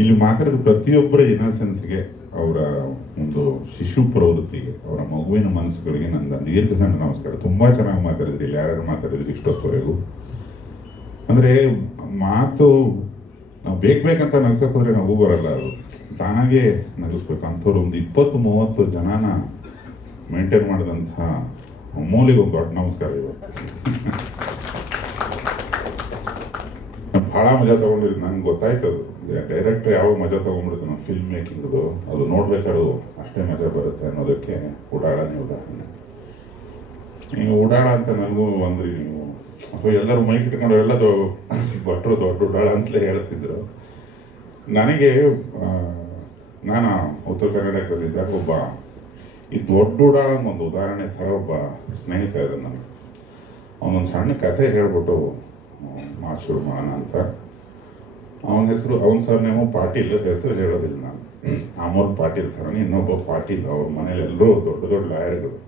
ಇಲ್ಲಿ ಮಾತಾಡಿದ ಪ್ರತಿಯೊಬ್ಬರ ಇನ್ನಸೆನ್ಸ್ಗೆ, ಅವರ ಒಂದು ಶಿಶು ಪ್ರವೃತ್ತಿಗೆ, ಅವರ ಮಗುವಿನ ಮನಸ್ಸುಗಳಿಗೆ ನನ್ನ ದೀರ್ಘದಂಡ ನಮಸ್ಕಾರ. ತುಂಬ ಚೆನ್ನಾಗಿ ಮಾತಾಡಿದ್ರಿ, ಇಲ್ಲಿ ಯಾರ್ಯಾರು ಮಾತಾಡಿದ್ರಿ ಇಷ್ಟೊತ್ತವರೆಗೂ. ಅಂದರೆ ಮಾತು ನಾವು ಬೇಕಂತ ನಗಿಸೋಕೆ ಹೋದರೆ ನಗು ಬರಲ್ಲ, ಅದು ತಾನಾಗೇ ನಗಿಸ್ಬೇಕು. ಅಂಥವ್ರು ಒಂದು 20-30 ಜನನ ಮೇಂಟೈನ್ ಮಾಡಿದಂಥ ಅಮೂಲ್ಯಗೆ ಒಂದು ದೊಡ್ಡ ನಮಸ್ಕಾರ ಇವತ್ತು. ಭಾಳ ಮಜಾ ತೊಗೊಂಡಿದ್ದು, ನನಗೆ ಗೊತ್ತಾಯ್ತು ಅದು ಡೈರೆಕ್ಟ್ರ್ ಯಾವಾಗ ಮಜಾ ತೊಗೊಂಡ್ಬಿಡುತ್ತೆ ನಮ್ಮ ಫಿಲ್ಮ್ ಮೇಕಿಂಗ್ದು, ಅದು ನೋಡ್ಬೇಕಾದ್ರೂ ಅಷ್ಟೇ ಮಜಾ ಬರುತ್ತೆ ಅನ್ನೋದಕ್ಕೆ ಉಡಾಳನೇ ಉದಾಹರಣೆ. ನೀವು ಉಡಾಳ ಅಂತ ನನಗೂ ಅಂದ್ರಿ ನೀವು, ಅಥವಾ ಎಲ್ಲರೂ ಮೈಕ್ ಇಟ್ಕೊಂಡು ಎಲ್ಲ ಭಟ್ರು ದೊಡ್ಡ ಉಡಾಳ ಅಂತಲೇ ಹೇಳ್ತಿದ್ರು. ನನಗೆ ನಾನು ಉತ್ತರ ಕನ್ನಡದಲ್ಲಿದ್ದಾಗ ಒಬ್ಬ ಈ ದೊಡ್ಡ ಉಡಾಳ ಒಂದು ಉದಾಹರಣೆ ಥರ ಒಬ್ಬ ಸ್ನೇಹಿತ ಇದೆ ನನಗೆ. ಅವನೊಂದು ಸಣ್ಣ ಕಥೆ ಹೇಳ್ಬಿಟ್ಟು ಮಾತು ಶುರು ಮಾಡೋಣ ಅಂತ. ಅವನ ಹೆಸರು, ಅವನ ಸರ್ನೇಮು ಪಾಟೀಲ್, ಹೆಸರು ಹೇಳೋದಿಲ್ಲ ನಾನು. ಅಮೋಲ್ ಪಾಟೀಲ್ ಥರನೇ ಇನ್ನೊಬ್ಬ ಪಾಟೀಲ್, ಅವ್ರ ಮನೇಲಿ ಎಲ್ಲರೂ ದೊಡ್ಡ ದೊಡ್ಡ ಲಾಯರ್ಗಳು.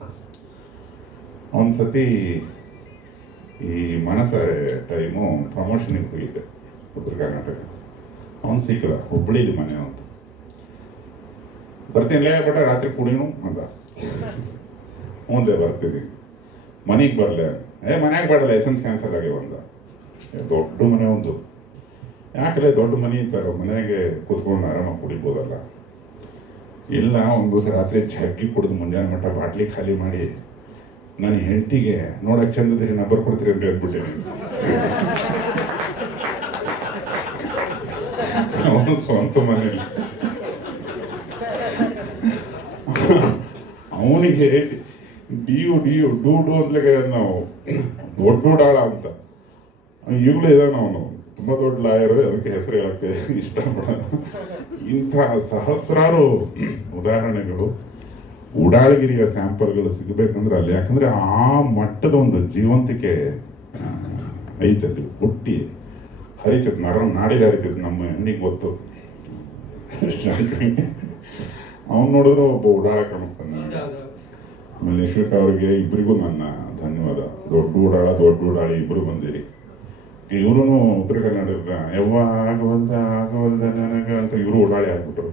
ಒಂದು ಸತಿ ಈ ಮನಸ ಟೈಮು ಪ್ರಮೋಷನಿಗೆ ಹೋಗಿದ್ದೆ ಉತ್ತರ ಕರ್ನಾಟಕ. ಅವನು ಸಿಕ್ಕದ, ಹುಬ್ಬಳ್ಳಿಲಿ ಮನೆ ಅಂತ. ಬರ್ತೀನಿ ಬಟ ರಾತ್ರಿ ಕುಡಿನು ಅಂದ. ಹ್ಞೂ ಬರ್ತೀನಿ, ಮನೆಗೆ ಬರಲೆ, ಮನೆಯಾಗ ಬೇಡ, ಲೈಸೆನ್ಸ್ ಕ್ಯಾನ್ಸಲ್ ಆಗಿ ಬಂದ. ದೊಡ್ಡ ಮನೆ ಒಂದು, ಯಾಕಲೆ ದೊಡ್ಡ ಮನೆ ಇರ್ತಾರೆ, ಮನೆಗೆ ಕೂತ್ಕೊಂಡು ಆರಾಮಾಗಿ ಕುಡಿಬೋದಲ್ಲ. ಇಲ್ಲ, ಒಂದು ದಿವಸ ರಾತ್ರಿ ಜಗ್ಗಿ ಕುಡಿದು ಮುಂಜಾನೆ ಮಟ್ಟ ಬಾಟ್ಲಿ ಖಾಲಿ ಮಾಡಿ ನನ್ನ ಹೆಂಡತಿಗೆ ನೋಡಕ್ಕೆ ಚಂದದಿರಿ ನಂಬರ್ ಕೊಡ್ತೀರಿ ಅಂತ ಹೇಳ್ಬಿಟ್ಟೇನೆ. ಅವನು ಸ್ವಂತ ಮನೇಲಿ ಅವನಿಗೆ ಡೂ ಅಂತಲೇ ನಾವು ದೊಡ್ಡ ಉಡಾಳ ಅಂತ. ಈಗಲೂ ಇದ್ದಾನೆ ಅವನು, ತುಂಬ ದೊಡ್ಡ ಲಾಯರ್, ಅದಕ್ಕೆ ಹೆಸರು ಹೇಳೋಕ್ಕೆ ಇಷ್ಟಪಡೋಣ. ಇಂಥ ಸಹಸ್ರಾರು ಉದಾಹರಣೆಗಳು, ಉಡಾಳಗಿರಿಯ ಸ್ಯಾಂಪಲ್ಗಳು ಸಿಗಬೇಕಂದ್ರೆ ಅಲ್ಲಿ, ಯಾಕಂದರೆ ಆ ಮಟ್ಟದ ಒಂದು ಜೀವಂತಿಕೆ ಐತಲ್ಲಿ, ಹುಟ್ಟಿ ಹರಿತೈತೆ, ನಾಡಿಗೆ ಹರಿತೈತೆ. ನಮ್ಮ ಹೆಣ್ಣಿಗೆ ಗೊತ್ತು, ಅವನು ನೋಡಿದ್ರೆ ಒಬ್ಬ ಉಡಾಳ ಕಾಣಿಸ್ತಾನೆ. ಆಮೇಲೆ ಯಶ್ವಿಕ ಅವ್ರಿಗೆ ಇಬ್ಬರಿಗೂ ನನ್ನ ಧನ್ಯವಾದ. ದೊಡ್ಡ ಉಡಾಳಿ ಇಬ್ಬರು ಬಂದಿರಿ. ಇವರು ಉತ್ತರ ಕರ್ನಾಟಕದ ಆಗವಲ್ದ ನನಗ ಅಂತ ಇವರು ಉಡಾಳಿ ಆಗ್ಬಿಟ್ರು.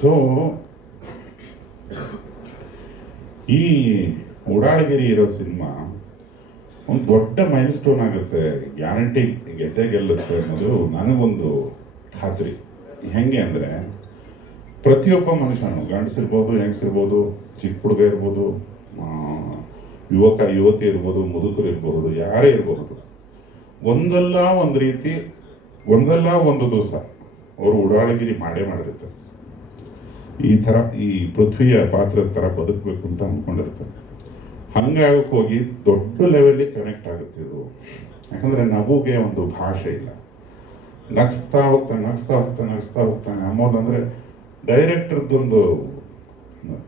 ಸೊ ಈ ಉಡಾಳಗಿರಿ ಇರೋ ಸಿನಿಮಾ ಒಂದು ದೊಡ್ಡ ಮೈಲ್ ಸ್ಟೋನ್ ಆಗುತ್ತೆ, ಗ್ಯಾರಂಟಿ ಗೆಲ್ಲುತ್ತೆ ಅನ್ನೋದು ನನಗೊಂದು ಖಾತ್ರಿ. ಹೆಂಗೆ ಅಂದರೆ ಪ್ರತಿಯೊಬ್ಬ ಮನುಷ್ಯನು, ಗಂಡಸಿರ್ಬೋದು, ಹೆಂಗಸಿರ್ಬೋದು, ಚಿಕ್ಕ ಹುಡುಗ ಇರ್ಬೋದು, ಯುವತಿ ಇರ್ಬೋದು, ಮುದುಕರು ಇರ್ಬೋದು, ಯಾರೇ ಇರಬಹುದು, ಒಂದಲ್ಲ ಒಂದು ರೀತಿ, ಒಂದಲ್ಲ ಒಂದು ದಿವಸ ಅವರು ಉಡಾಳಗಿರಿ ಮಾಡಿರ್ತಾರೆ. ಈ ಥರ ಈ ಪೃಥ್ವಿಯ ಪಾತ್ರದ ಥರ ಬದುಕಬೇಕು ಅಂತ ಅಂದ್ಕೊಂಡಿರ್ತಾರೆ. ಹಂಗಾಗಕ್ಕೆ ಹೋಗಿ ದೊಡ್ಡ ಲೆವೆಲ್ಲಿ ಕನೆಕ್ಟ್ ಆಗುತ್ತೆ ಇದು. ಯಾಕಂದರೆ ನಗುಗೆ ಒಂದು ಭಾಷೆ ಇಲ್ಲ. ನಗಿಸ್ತಾ ಹೋಗ್ತಾನೆ. ಅಮೋಲ್ ಅಂದರೆ ಡೈರೆಕ್ಟರ್ದೊಂದು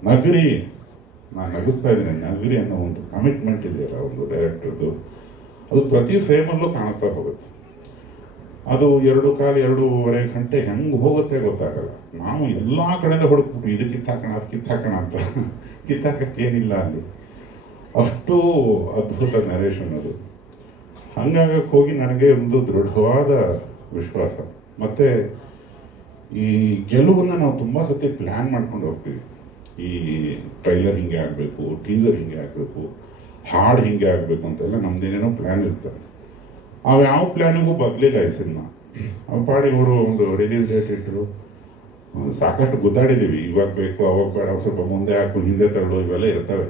ನಗರಿ, ನಾನು ನಗಿಸ್ತಾ ಇದ್ದೀನಿ ನಗರಿ ಅನ್ನೋ ಒಂದು ಕಮಿಟ್ಮೆಂಟ್ ಇದೆಯಲ್ಲ ಒಂದು ಡೈರೆಕ್ಟರ್ದು, ಅದು ಪ್ರತಿ ಫ್ರೇಮಲ್ಲೂ ಕಾಣಿಸ್ತಾ ಹೋಗುತ್ತೆ. ಅದು 2.5-2.5 ಗಂಟೆ ಹೆಂಗೆ ಹೋಗುತ್ತೆ ಗೊತ್ತಾಗಲ್ಲ. ನಾವು ಎಲ್ಲ ಕಡೆಯಿಂದ ಹುಡುಕ್ಬಿಟ್ಟು ಇದು ಕಿತ್ತಾಕೋಣ ಅಂತ ಕಿತ್ತಾಕಕ್ಕೇನಿಲ್ಲ ಅಲ್ಲಿ. ಅಷ್ಟು ಅದ್ಭುತ ನರೇಷನ್ ಅದು. ಹಂಗಾಗಕ್ಕೆ ಹೋಗಿ ನನಗೆ ಒಂದು ದೃಢವಾದ ವಿಶ್ವಾಸ. ಮತ್ತು ಈ ಗೆಲುವನ್ನು ನಾವು ತುಂಬ ಸತಿ ಪ್ಲ್ಯಾನ್ ಮಾಡ್ಕೊಂಡು ಹೋಗ್ತೀವಿ. ಈ ಟ್ರೈಲರ್ ಹಿಂಗೆ ಆಗಬೇಕು, ಟೀಸರ್ ಹಿಂಗೆ ಆಗಬೇಕು, ಹಾಡು ಹಿಂಗೆ ಆಗಬೇಕು ಅಂತೆಲ್ಲ ನಮ್ದೇನೇನೋ ಪ್ಲ್ಯಾನ್ ಇರ್ತಾರೆ. ಅವು ಯಾವ ಪ್ಲ್ಯಾನಿಗೂ ಬಗ್ಲಿಲ್ಲ ಈ ಸಿನಿಮಾ. ಅವು ಪಾಡಿ ಇವರು ಒಂದು ರಿಲೀಸ್ ಡೇಟ್ ಇಟ್ಟರು, ಸಾಕಷ್ಟು ಗುದ್ದಾಡಿದ್ದೀವಿ, ಇವಾಗ ಬೇಕು ಅವಾಗ ಬೇಡ, ಸ್ವಲ್ಪ ಮುಂದೆ ಹಾಕು ಹಿಂದೆ ತರಲು, ಇವೆಲ್ಲ ಇರ್ತವೆ.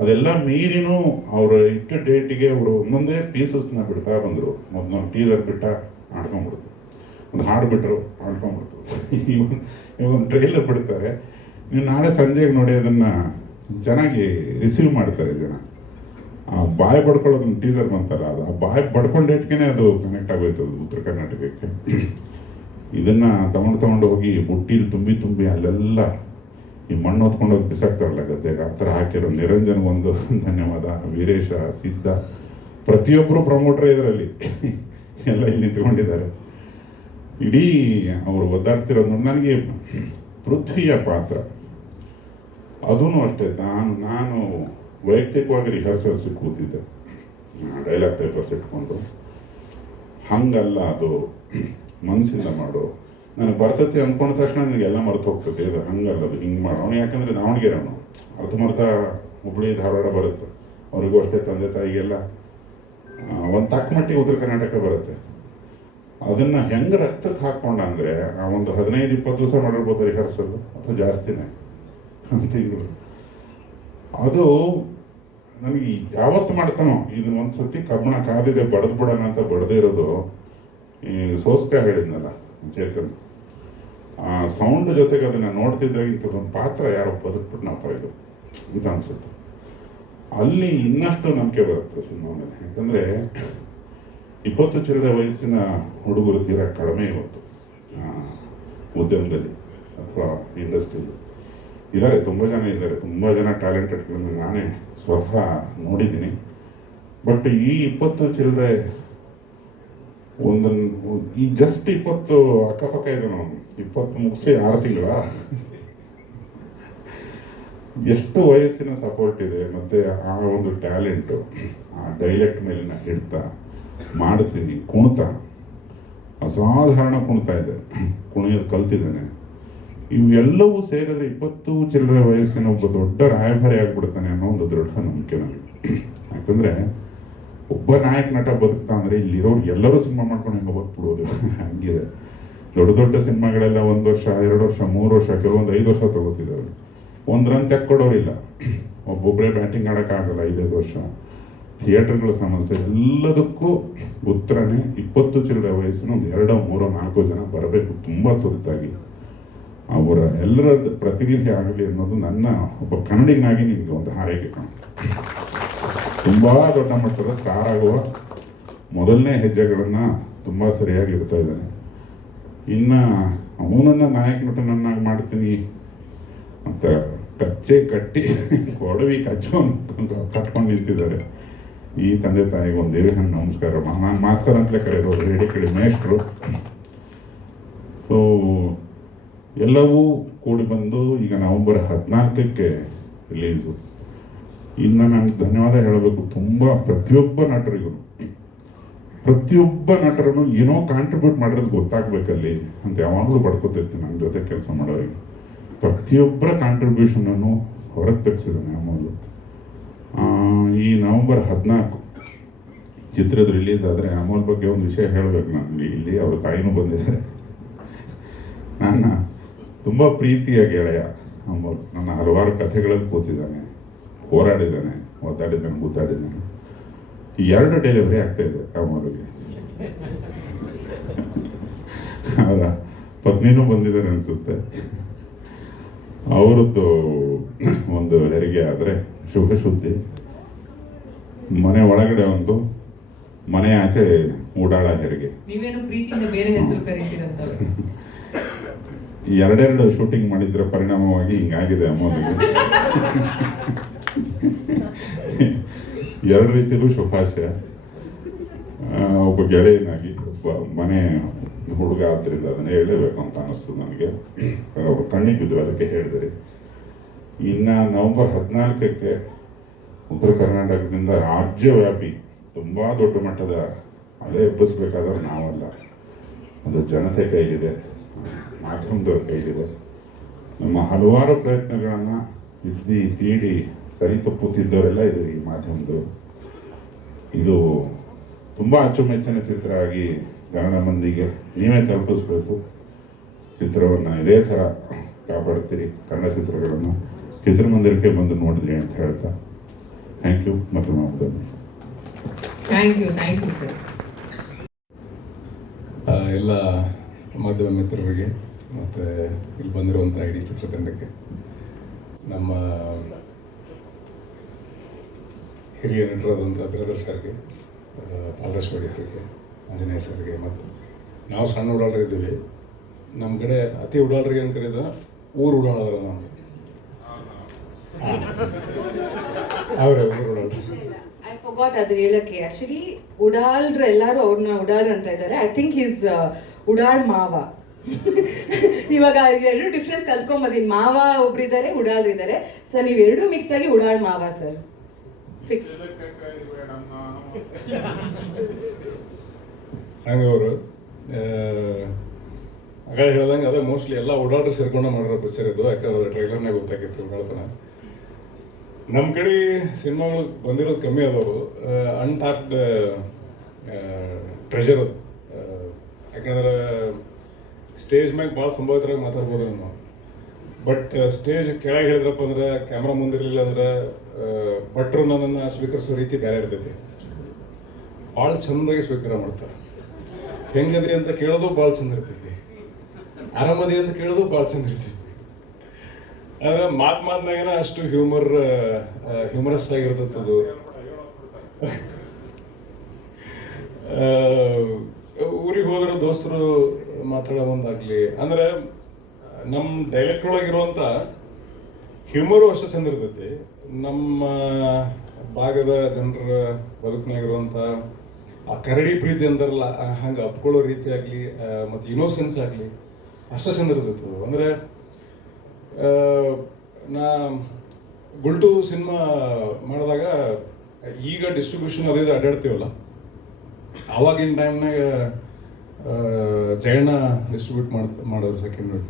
ಅದೆಲ್ಲ ಮೀರಿನೂ ಅವರು ಇಟ್ಟ ಡೇಟಿಗೆ ಅವರು ಒಂದೊಂದೇ ಪೀಸಸ್ನ ಬಿಡ್ತಾ ಬಂದರು. ಮೊದಲೊಂದು ಟೀಸರ್ ಬಿಟ್ಟ ಆಡ್ಕೊಂಡ್ಬಿಡ್ತು, ಒಂದು ಹಾಡು ಬಿಟ್ಟರು ಆಡ್ಕೊಂಡ್ಬಿಡ್ತು, ಇವಾಗ ಟ್ರೈಲರ್ ಬಿಡ್ತಾರೆ. ನೀವು ನಾಳೆ ಸಂಜೆಗೆ ನೋಡಿ ಅದನ್ನು ಚೆನ್ನಾಗಿ ರಿಸೀವ್ ಮಾಡ್ತಾರೆ ಜನ. ಆ ಬಾಯಿ ಬಡ್ಕೊಳ್ಳೋದನ್ನು ಟೀಸರ್ ಬಂತಲ್ಲ, ಅದು ಆ ಬಾಯಿ ಬಡ್ಕೊಂಡು ಇಟ್ಕೇ ಅದು ಕನೆಕ್ಟ್ ಆಗೋಯ್ತು ಅದು ಉತ್ತರ ಕರ್ನಾಟಕಕ್ಕೆ. ಇದನ್ನು ತಗೊಂಡು ಹೋಗಿ ಬುಟ್ಟಿಲಿ ತುಂಬಿ ಅಲ್ಲೆಲ್ಲ ಈ ಮಣ್ಣು ಹೊತ್ಕೊಂಡೋಗಿ ಬಿಸಾಕ್ತಾರಲ್ಲ ಗದ್ದೆಗೆ, ಆ ಥರ ಹಾಕಿರೋ ನಿರಂಜನ್ ಒಂದು ಧನ್ಯವಾದ. ವೀರೇಶ, ಸಿದ್ಧ, ಪ್ರತಿಯೊಬ್ಬರು ಪ್ರಮೋಟರ್ ಇದರಲ್ಲಿ ಎಲ್ಲ ಇಲ್ಲಿ ನಿಂತ್ಕೊಂಡಿದ್ದಾರೆ. ಇಡೀ ಅವರು ಒದ್ದಾಡ್ತಿರೋದು ನೋಡಿ. ನನಗೆ ಪೃಥ್ವಿಯ ಪಾತ್ರ ಅದೂ ಅಷ್ಟೇ. ನಾನು ವೈಯಕ್ತಿಕವಾಗಿ ರಿಹರ್ಸಲ್ಸ್ ಕೂತಿದ್ದೆ, ಡೈಲಾಗ್ ಪೇಪರ್ಸ್ ಇಟ್ಕೊಂಡು. ಹಂಗಲ್ಲ, ಅದು ಮನಸ್ಸಿಂದ ಮಾಡು. ನನಗೆ ಬರ್ತೈತಿ ಅಂದ್ಕೊಂಡ ತಕ್ಷಣ ನಿನಗೆಲ್ಲ ಮರೆತು ಹೋಗ್ತದೆ. ಇದು ಹಂಗಲ್ಲ, ಅದು ಹಿಂಗೆ ಮಾಡು. ಅವನು ಯಾಕಂದರೆ ದಾವಣಗೆರೆ ಅವನು ಅರ್ಧಮರ್ಧ ಹುಬ್ಬಳ್ಳಿ ಧಾರವಾಡ ಬರುತ್ತೆ, ಅವರಿಗೂ ಅಷ್ಟೇ ತಂದೆ ತಾಯಿಗೆಲ್ಲ ಒಂದು ತಕ್ಕ ಮಟ್ಟಿಗೆ ಉತ್ತರ ಕರ್ನಾಟಕ ಬರುತ್ತೆ. ಅದನ್ನು ಹೆಂಗೆ ರಕ್ತಕ್ಕೆ ಹಾಕ್ಕೊಂಡ ಅಂದರೆ ಆ ಒಂದು 15-20 ದಿವಸ ಮಾಡಿರ್ಬೋದು ರಿಹರ್ಸಲ್ಲು, ಅಥವಾ ಜಾಸ್ತಿನೇ ತಿಂಗಳು. ಅದು ನನಗೆ ಯಾವತ್ತು ಮಾಡ್ತಾನೋ ಇದನ್ನ ಒಂದು ಸತಿ ಕಬ್ಬಣ ಕಾದಿದೆ ಬಡ್ದು ಬಿಡೋಣ ಅಂತ ಬಡ್ದೇ ಇರೋದು ಈ ಸೋಸ್ಕ ಹೇಳಿದ್ನಲ್ಲ ಚೇತನ್, ಆ ಸೌಂಡ್ ಜೊತೆಗೆ ಅದನ್ನು ನೋಡ್ತಿದ್ದಾಗ ಇಂಥದ್ದೊಂದು ಪಾತ್ರ ಯಾರೋ ಬದುಕ್ಬಿಟ್ನಪ್ಪ ಇದು ಅಂತ ಅನಿಸುತ್ತೆ. ಅಲ್ಲಿ ಇನ್ನಷ್ಟು ನಂಬಿಕೆ ಬರುತ್ತೆ ಸಿನಿಮಾ ಮೇಲೆ. ಯಾಕಂದರೆ 20 ಚಿಲ್ಲರೆ ವಯಸ್ಸಿನ ಹುಡುಗರು ತೀರಾ ಕಡಿಮೆ ಇವತ್ತು ಉದ್ಯಮದಲ್ಲಿ ಅಥವಾ ಇಂಡಸ್ಟ್ರಿಯಲ್ಲಿ ಇದ್ದಾರೆ. ತುಂಬ ಜನ ಇದ್ದಾರೆ, ತುಂಬ ಜನ ಟ್ಯಾಲೆಂಟೆಡ್ಗಳನ್ನು ನಾನೇ ಸ್ವತಃ ನೋಡಿದ್ದೀನಿ. ಬಟ್ ಈ 20 ಚಿಲ್ಲರೆ ಈ ಜಸ್ಟ್ 20 ಅಕ್ಕಪಕ್ಕ ಇದೆ. ನಾವು 20 ಮುಗಿಸಿ 6 ತಿಂಗಳ ಎಷ್ಟು ವಯಸ್ಸಿನ ಸಪೋರ್ಟ್ ಇದೆ, ಮತ್ತು ಆ ಒಂದು ಟ್ಯಾಲೆಂಟು, ಆ ಡೈಲೆಕ್ಟ್ ಮೇಲಿನ ಹಿಡ್ತ, ಮಾಡ್ತೀನಿ ಕುಣಿತ, ಅಸಾಧಾರಣ ಕುಣಿತ ಇದೆ, ಕುಣಿಯೋದು ಕಲ್ತಿದ್ದಾನೆ. ಇವೆಲ್ಲವೂ ಸೇರಿದ್ರೆ 20 ಚಿಲ್ಲರೆ ವಯಸ್ಸಿನ ಒಬ್ಬ ದೊಡ್ಡ ರಾಯಭಾರಿ ಆಗಿಬಿಡ್ತಾನೆ ಅನ್ನೋ ಒಂದು ದೃಢ ನಂಬಿಕೆ ನನಗೆ. ಯಾಕಂದರೆ ಒಬ್ಬ ನಾಯಕ ನಟ ಬದುಕ್ತಾ ಅಂದರೆ ಇಲ್ಲಿರೋರು ಎಲ್ಲರೂ ಸಿನಿಮಾ ಮಾಡ್ಕೊಂಡು ಹೆಂಗೆ ಬದುಕ್ಬಿಡೋದು ಹಂಗಿದೆ. ದೊಡ್ಡ ದೊಡ್ಡ ಸಿನಿಮಾಗಳೆಲ್ಲ 1 ವರ್ಷ 2 ವರ್ಷ 3 ವರ್ಷ, ಕೆಲವೊಂದು 5 ವರ್ಷ ತಗೋತಿದ್ದಾರೆ. ಒಂದು ರನ್ ತೆಕ್ಕೊಡೋರಿಲ್ಲ, ಒಬ್ಬೊಬ್ಬರೇ ಬ್ಯಾಟಿಂಗ್ ಆಡೋಕ್ಕಾಗಲ್ಲ 5-5 ವರ್ಷ. ಥಿಯೇಟರ್ಗಳ ಸಮಸ್ಯೆ ಎಲ್ಲದಕ್ಕೂ ಉತ್ತರನೇ 20 ಚಿಲ್ಲರೆ ವಯಸ್ಸಿನ ಒಂದು 2-3-4 ಜನ ಬರಬೇಕು ತುಂಬ ತುರ್ತಾಗಿ. ಅವರ ಎಲ್ಲರ ಪ್ರತಿನಿಧಿ ಆಗಲಿ ಅನ್ನೋದು ನನ್ನ ಒಬ್ಬ ಕನ್ನಡಿಗನಾಗಿ ನಿಮಗೆ ಒಂದು ಹಾರೈಕೆ ಕಾಣುತ್ತೆ. ತುಂಬ ದೊಡ್ಡ ಮಟ್ಟದ ಸ್ಟಾರ್ ಆಗುವ ಮೊದಲನೇ ಹೆಜ್ಜೆಗಳನ್ನು ತುಂಬ ಸರಿಯಾಗಿ ಇಡ್ತಾ ಇದ್ದಾನೆ. ಇನ್ನು ಅವನನ್ನು ನಾಯಕ ನಟನನ್ನಾಗಿ ಮಾಡ್ತೀನಿ ಅಂತ ಕಚ್ಚೆ ಕಟ್ಟಿ ಕೊಡವಿ ಕಟ್ಕೊಂಡು ನಿಂತಿದ್ದಾರೆ. ಈ ತಂದೆ ತಾಯಿಗೆ ಒಂದು ದೇವಿ ಹಣ್ಣು ನಮಸ್ಕಾರ. ನಾನು ಮಾಸ್ತರ್ ಅಂತಲೇ ಕರೆಯೋದು, ಹೇಳಿ ಕೇಳಿ ಮೇಷ್ಟ್ರು. ಸೊ ಎಲ್ಲವೂ ಕೂಡಿ ಬಂದು ಈಗ ನವೆಂಬರ್ 14ಕ್ಕೆ ರಿಲೀಸು. ಇನ್ನು ನಾನು ಧನ್ಯವಾದ ಹೇಳಬೇಕು ತುಂಬ ಪ್ರತಿಯೊಬ್ಬ ನಟರನ್ನು ಏನೋ ಕಾಂಟ್ರಿಬ್ಯೂಟ್ ಮಾಡಿರೋದು ಗೊತ್ತಾಗಬೇಕಲ್ಲಿ ಅಂತ ಯಾವಾಗಲೂ ಪಡ್ಕೊತಿರ್ತೀನಿ. ನನ್ನ ಜೊತೆ ಕೆಲಸ ಮಾಡೋರಿಗೆ ಪ್ರತಿಯೊಬ್ಬರ ಕಾಂಟ್ರಿಬ್ಯೂಷನನ್ನು ಹೊರಗೆ ತೆಗೆಸಿದ್ದಾನೆ ಅಮೋಲ್. ಈ ನವೆಂಬರ್ 14 ಚಿತ್ರದ ರಿಲೀಸ್ ಆದರೆ ಅಮೋಲ್ ಬಗ್ಗೆ ಒಂದು ವಿಷಯ ಹೇಳಬೇಕು. ನಾನು ಇಲ್ಲಿ ಅವ್ರ ತಾಯಿನೂ ಬಂದಿದ್ದಾರೆ. ನನ್ನ ತುಂಬ ಪ್ರೀತಿಯ ಗೆಳೆಯ ಅಮೋಲ್. ನನ್ನ ಹಲವಾರು ಕಥೆಗಳಲ್ಲಿ ಕೂತಿದ್ದಾನೆ, ಹೋರಾಡಿದ್ದಾನೆ, ಒದ್ದಾಡಿದ್ದಾನೆ, ಗುದ್ದಾಡಿದ್ದಾನೆ. 2 ಡೆಲಿವರಿ ಆಗ್ತಾಯಿದೆ ಅಮೋಲ್ಗೆ. ಅವರ ಪತ್ನಿನೂ ಬಂದಿದ್ದಾನೆ ಅನಿಸುತ್ತೆ. ಅವರದ್ದು ಒಂದು ಹೆರಿಗೆ ಆದರೆ ಶುಭ ಸುದ್ದಿ. ಮನೆ ಒಳಗಡೆ ಒಂದು, ಮನೆ ಆಚೆ ಉಡಾಳ ಹೆರಿಗೆ. ನೀವೇನು ಪ್ರೀತಿಯಿಂದ ಬೇರೆ ಹೆಸರು ಕರೀತೀರಂತ 2 ಶೂಟಿಂಗ್ ಮಾಡಿದ್ರ ಪರಿಣಾಮವಾಗಿ ಹಿಂಗಾಗಿದೆ ಅಮ್ಮನಿಗೆ. 2 ರೀತಿಯಲ್ಲೂ ಶುಭಾಶಯ. ಒಬ್ಬ ಗೆಳೆಯನಾಗಿ, ಒಬ್ಬ ಮನೆ ಹುಡುಗ ಆದ್ದರಿಂದ ಅದನ್ನೇ ಹೇಳಬೇಕು ಅಂತ ಅನ್ನಿಸ್ತು ನನಗೆ. ಅವ್ರು ಕಣ್ಣಿಗೆ ಬಿದ್ದರು, ಅದಕ್ಕೆ ಹೇಳಿದ್ರಿ. ಇನ್ನು ನವೆಂಬರ್ 14ಕ್ಕೆ ಉತ್ತರ ಕರ್ನಾಟಕದಿಂದ ರಾಜ್ಯವ್ಯಾಪಿ ತುಂಬ ದೊಡ್ಡ ಮಟ್ಟದ ಅಲೆ ಎಬ್ಬಿಸ್ಬೇಕಾದ್ರೆ ನಾವಲ್ಲ, ಅದು ಜನತೆ ಕೈಲಿದೆ, ಮಾಧ್ಯಮದವ್ರ ಕೈಲಿದೆ. ನಮ್ಮ ಹಲವಾರು ಪ್ರಯತ್ನಗಳನ್ನು ತೀಡಿ ಸರಿ ತಪ್ಪು ತಿದ್ದವರೆಲ್ಲ ಇದ್ದೀರಿ ಈ ಮಾಧ್ಯಮದವರು. ಇದು ತುಂಬ ಅಚ್ಚುಮೆಚ್ಚಿನ ಚಿತ್ರ ಆಗಿ ಕನ್ನಡ ಮಂದಿಗೆ ನೀವೇ ತಲುಪಿಸ್ಬೇಕು. ಚಿತ್ರವನ್ನು ಇದೇ ಥರ ಕಾಪಾಡ್ತೀರಿ. ಕನ್ನಡ ಚಿತ್ರಗಳನ್ನು ಚಿತ್ರಮಂದಿರಕ್ಕೆ ಬಂದು ನೋಡಿದ್ರಿ ಅಂತ ಹೇಳ್ತಾ ಥ್ಯಾಂಕ್ ಯು. ಮತ್ತು ಥ್ಯಾಂಕ್ ಯು ಸರ್. ಎಲ್ಲ ಮಾಧ್ಯಮ ಮಿತ್ರರಿಗೆ ಮತ್ತು ಇಲ್ಲಿ ಬಂದಿರುವಂಥ ಇಡೀ ಚಿತ್ರತಂಡಕ್ಕೆ, ನಮ್ಮ ಹಿರಿಯ ನಟರಾದಂಥ ಬ್ರದರ್ ಸರ್ಗೆ, ಪಾಲರಾಜ್ ಅವರಿಗೆ, ಆಂಜನೇಯ ಸರ್ಗೆ, ಮತ್ತು ನಾವು ಸಣ್ಣ ಉಡಾಳರು ಇದ್ದೀವಿ. ನಮ್ಮ ಕಡೆ ಅತಿ ಉಡಾಳರಿಗೆ ಅಂತ ಕರೀದ ಊರು ಉಡಾಳರ ನಾವು. ಅವರೇ ಊರು ಉಡಾಳರು. ಐ ಫಾರ್ಗಾಟ್ ಅದು ಹೇಳಕ್ಕೆ. ಆ್ಯಕ್ಚುಲಿ ಉಡಾಳ್ರು ಎಲ್ಲರೂ ಅವ್ರನ್ನ ಉಡಾಳ್ ಅಂತ ಇದ್ದಾರೆ. ಐ ಥಿಂಕ್ ಈಸ್ ಉಡಾಳ್ ಮಾವ. ಇವಾಗ 2 ಡಿಫ್ರೆನ್ಸ್ ಕಲ್ತ್ಕೊಂಬದೀನಿ. ಮಾವ ಒಬ್ರಿದ್ದಾರೆ, ಉಡಾಳ್ರು ಇದ್ದಾರೆ. ಸರ್ ನೀವು 2 ಮಿಕ್ಸ್ ಆಗಿ ಉಡಾಳ್ ಮಾವ ಸರ್, ಫಿಕ್ಸ್. ಹಂಗೆ ಅವರು ಆಗ ಹೇಳ್ದಂಗೆ ಅದೇ ಮೋಸ್ಟ್ಲಿ ಎಲ್ಲ ಓಡಾಡ್ರು ಸೇರ್ಕೊಂಡು ಮಾಡಿರೋ ಪಿಕ್ಚರ್ ಇದು, ಯಾಕಂದ್ರೆ ಟ್ರೈಲರ್ನಾಗ ಗೊತ್ತಾಗಿತ್ತು ಹೇಳ್ತಾನೆ. ನಮ್ಮ ಕಡೆ ಸಿನಿಮಾಗಳು ಬಂದಿರೋದು ಕಮ್ಮಿ ಅದಾವು, ಅನ್ಟ್ಯಾಪ್ಡ್ ಟ್ರೆಜರ್ ಅದು. ಯಾಕಂದ್ರೆ ಸ್ಟೇಜ್ ಮ್ಯಾಗ ಭಾಳ ಸಂಭಾವಿತರಾಗಿ ಮಾತಾಡ್ಬೋದು ನಾವು, ಬಟ್ ಸ್ಟೇಜ್ ಕೆಳಗೆ ಹೇಳಿದ್ರಪ್ಪ ಅಂದ್ರೆ ಕ್ಯಾಮ್ರಾ ಮುಂದಿರಲಿಲ್ಲ ಅಂದ್ರೆ ಭಟ್ರು ನನ್ನನ್ನು ಸ್ವೀಕರಿಸೋ ರೀತಿ ಬೇರೆ ಇರ್ತೈತಿ. ಭಾಳ ಚಂದಾಗಿ ಸ್ವೀಕಾರ ಮಾಡ್ತಾರೆ. ಹೆಂಗದ್ರಿ ಅಂತ ಕೇಳೋದು ಭಾಳ ಚಂದ ಇರ್ತೈತಿ, ಆರಾಮದಿ ಅಂತ ಕೇಳೋದು ಭಾಳ ಚಂದ ಇರ್ತೈತಿ. ಆದ್ರೆ ಮಾತ್ನಾಗೇನ ಅಷ್ಟು ಹ್ಯೂಮರಸ್ ಆಗಿರ್ತೈತೆ ಅದು. ಊರಿಗೆ ಹೋದ್ರೆ ದೋಸ್ತರು ಮಾತಾಡೋ ಒಂದಾಗ್ಲಿ ಅಂದ್ರೆ ನಮ್ಮ ಡೈಲೆಕ್ಟ್ ಒಳಗಿರುವಂಥ ಹ್ಯೂಮರು ಅಷ್ಟು ಚಂದ ಇರ್ತೈತಿ. ನಮ್ಮ ಭಾಗದ ಜನರ ಬದುಕಿನಾಗಿರುವಂಥ ಆ ಕರಡಿ ಪ್ರೀತಿ ಅಂತಾರಲ್ಲ, ಹಂಗೆ ಅಪ್ಕೊಳ್ಳೋ ರೀತಿ ಆಗಲಿ ಮತ್ತು ಇನೋಸೆನ್ಸ್ ಆಗಲಿ ಅಷ್ಟು ಚಂದ ಇರ್ತೈತಿ ಅದು. ಅಂದರೆ ನಾ ಗುಲ್ಟು ಸಿನಿಮಾ ಮಾಡಿದಾಗ ಈಗ ಡಿಸ್ಟ್ರಿಬ್ಯೂಷನ್ ಅದು ಇದು ಅಡ್ಡಾಡ್ತೀವಲ್ಲ, ಆವಾಗಿನ ಟೈಮ್ನಾಗ ಜಯಣ್ಣ ಡಿಸ್ಟ್ರಿಬ್ಯೂಟ್ ಮಾಡೋರು ಸೆಕೆಂಡ್ ವೀಕ್.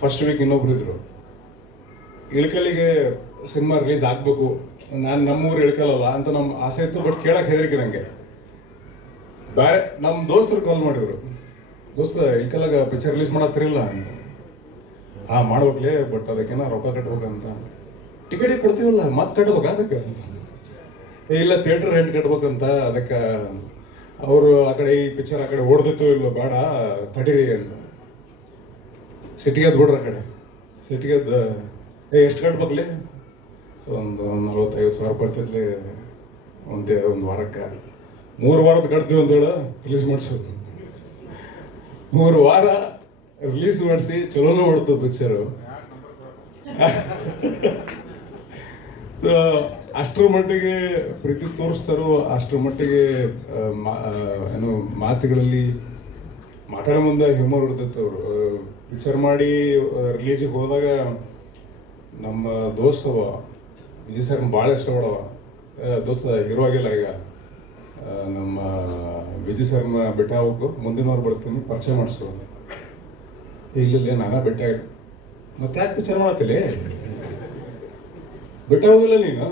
ಫಸ್ಟ್ ವೀಕ್ ಇನ್ನೊಬ್ರು ಇದ್ರು. ಇಳ್ಕಲ್ಲಿಗೆ ಸಿನಿಮಾ ರಿಲೀಸ್ ಆಗಬೇಕು, ನಾನು ನಮ್ಮೂರು ಇಳ್ಕಲ್ಲಲ್ಲ ಅಂತ ನಮ್ಮ ಆಸೆ ಇತ್ತು, ಬಟ್ ಕೇಳಕ್ಕೆ ಹೆದರಿಕೆ ನನಗೆ. ಬೇರೆ ನಮ್ಮ ದೋಸ್ತರು ಕಾಲ್ ಮಾಡಿದ್ರು, ದೋಸ್ತ ಇಳ್ಕಲ್ಲಾಗ ಪಿಕ್ಚರ್ ರಿಲೀಸ್ ಮಾಡತ್ತಿರಲಿಲ್ಲ ಅಂತ. ಮಾಡ್ಬೇಕಲೇ, ಬಟ್ ಅದಕ್ಕೇನ ರೊಕ್ಕ ಕಟ್ಬೇಕಂತ. ಟಿಕೆಟಿಗೆ ಕೊಡ್ತೀವಲ್ಲ ಮತ್ತೆ ಕಟ್ಬೇಕಾ ಅದಕ್ಕೆ ಅಂತ. ಇಲ್ಲ ಥಿಯೇಟ್ರ್ ರೆಂಟ್ ಕಟ್ಬೇಕಂತ, ಅದಕ್ಕೆ ಅವರು ಆ ಕಡೆ ಈ ಪಿಕ್ಚರ್ ಆ ಕಡೆ ಓಡ್ದಿತ್ತು ಇಲ್ಲ ಬೇಡ ತಡೀರಿ ಅಂತ. ಸಿಟಿಗೆ ಬಿಡ್ರಿ ಆ ಕಡೆ. ಸಿಟಿಗೆ ಎಷ್ಟು ಕಟ್ಬೇಕಲ್ಲಿ? ಒಂದು 40-50 ಸಾವಿರ ಬರ್ತೈತಿ ಒಂದು ವಾರಕ್ಕೆ. 3 ವಾರದ ಕಟ್ತೀವಿ ಅಂತೇಳಿ ರಿಲೀಸ್ ಮಾಡಿಸೋದು. 3 ವಾರ ರಿಲೀಸ್ ಮಾಡಿಸಿ ಚಲೋನೂ ಹೊಡ್ತು ಪಿಕ್ಚರು. ಸೊ ಅಷ್ಟರ ಮಟ್ಟಿಗೆ ಪ್ರೀತಿ ತೋರಿಸ್ತಾರೋ ಅಷ್ಟರ ಮಟ್ಟಿಗೆ ಏನು ಮಾತುಗಳಲ್ಲಿ ಮಾತಾಡೋ ಮುಂದೆ ಹ್ಯೂಮರ್ ಇರ್ತೈತೆ. ಅವರು ಪಿಕ್ಚರ್ ಮಾಡಿ ರಿಲೀಸಿಗೆ ಹೋದಾಗ ನಮ್ಮ ದೋಸ್ತವ ವಿಜಯ್ ಸರ್ ಭಾಳ ಇಷ್ಟಪಡವ. ದೋಸ್ತ ಹೀರೋ ಆಗಿಲ್ಲ ಈಗ, ನಮ್ಮ ವಿಜಯ್ ಸರ್ನ ಭೇಟಿ ಆಗ್ಬೇಕು, ಮುಂದಿನ ವಾರ ಬರ್ತೀನಿ ಪರಿಚಯ ಮಾಡಿಸು. ಇಲ್ಲ ನಾನಾ ಭೇಟಿ ಆಗ, ಮತ್ತೆ ಯಾಕೆ ಪಿಕ್ಚರ್ ಮಾಡತ್ತಿಲ್ಲ ಬೆಟ್ಟ ಹೋದಿಲ್ಲ ನೀನು?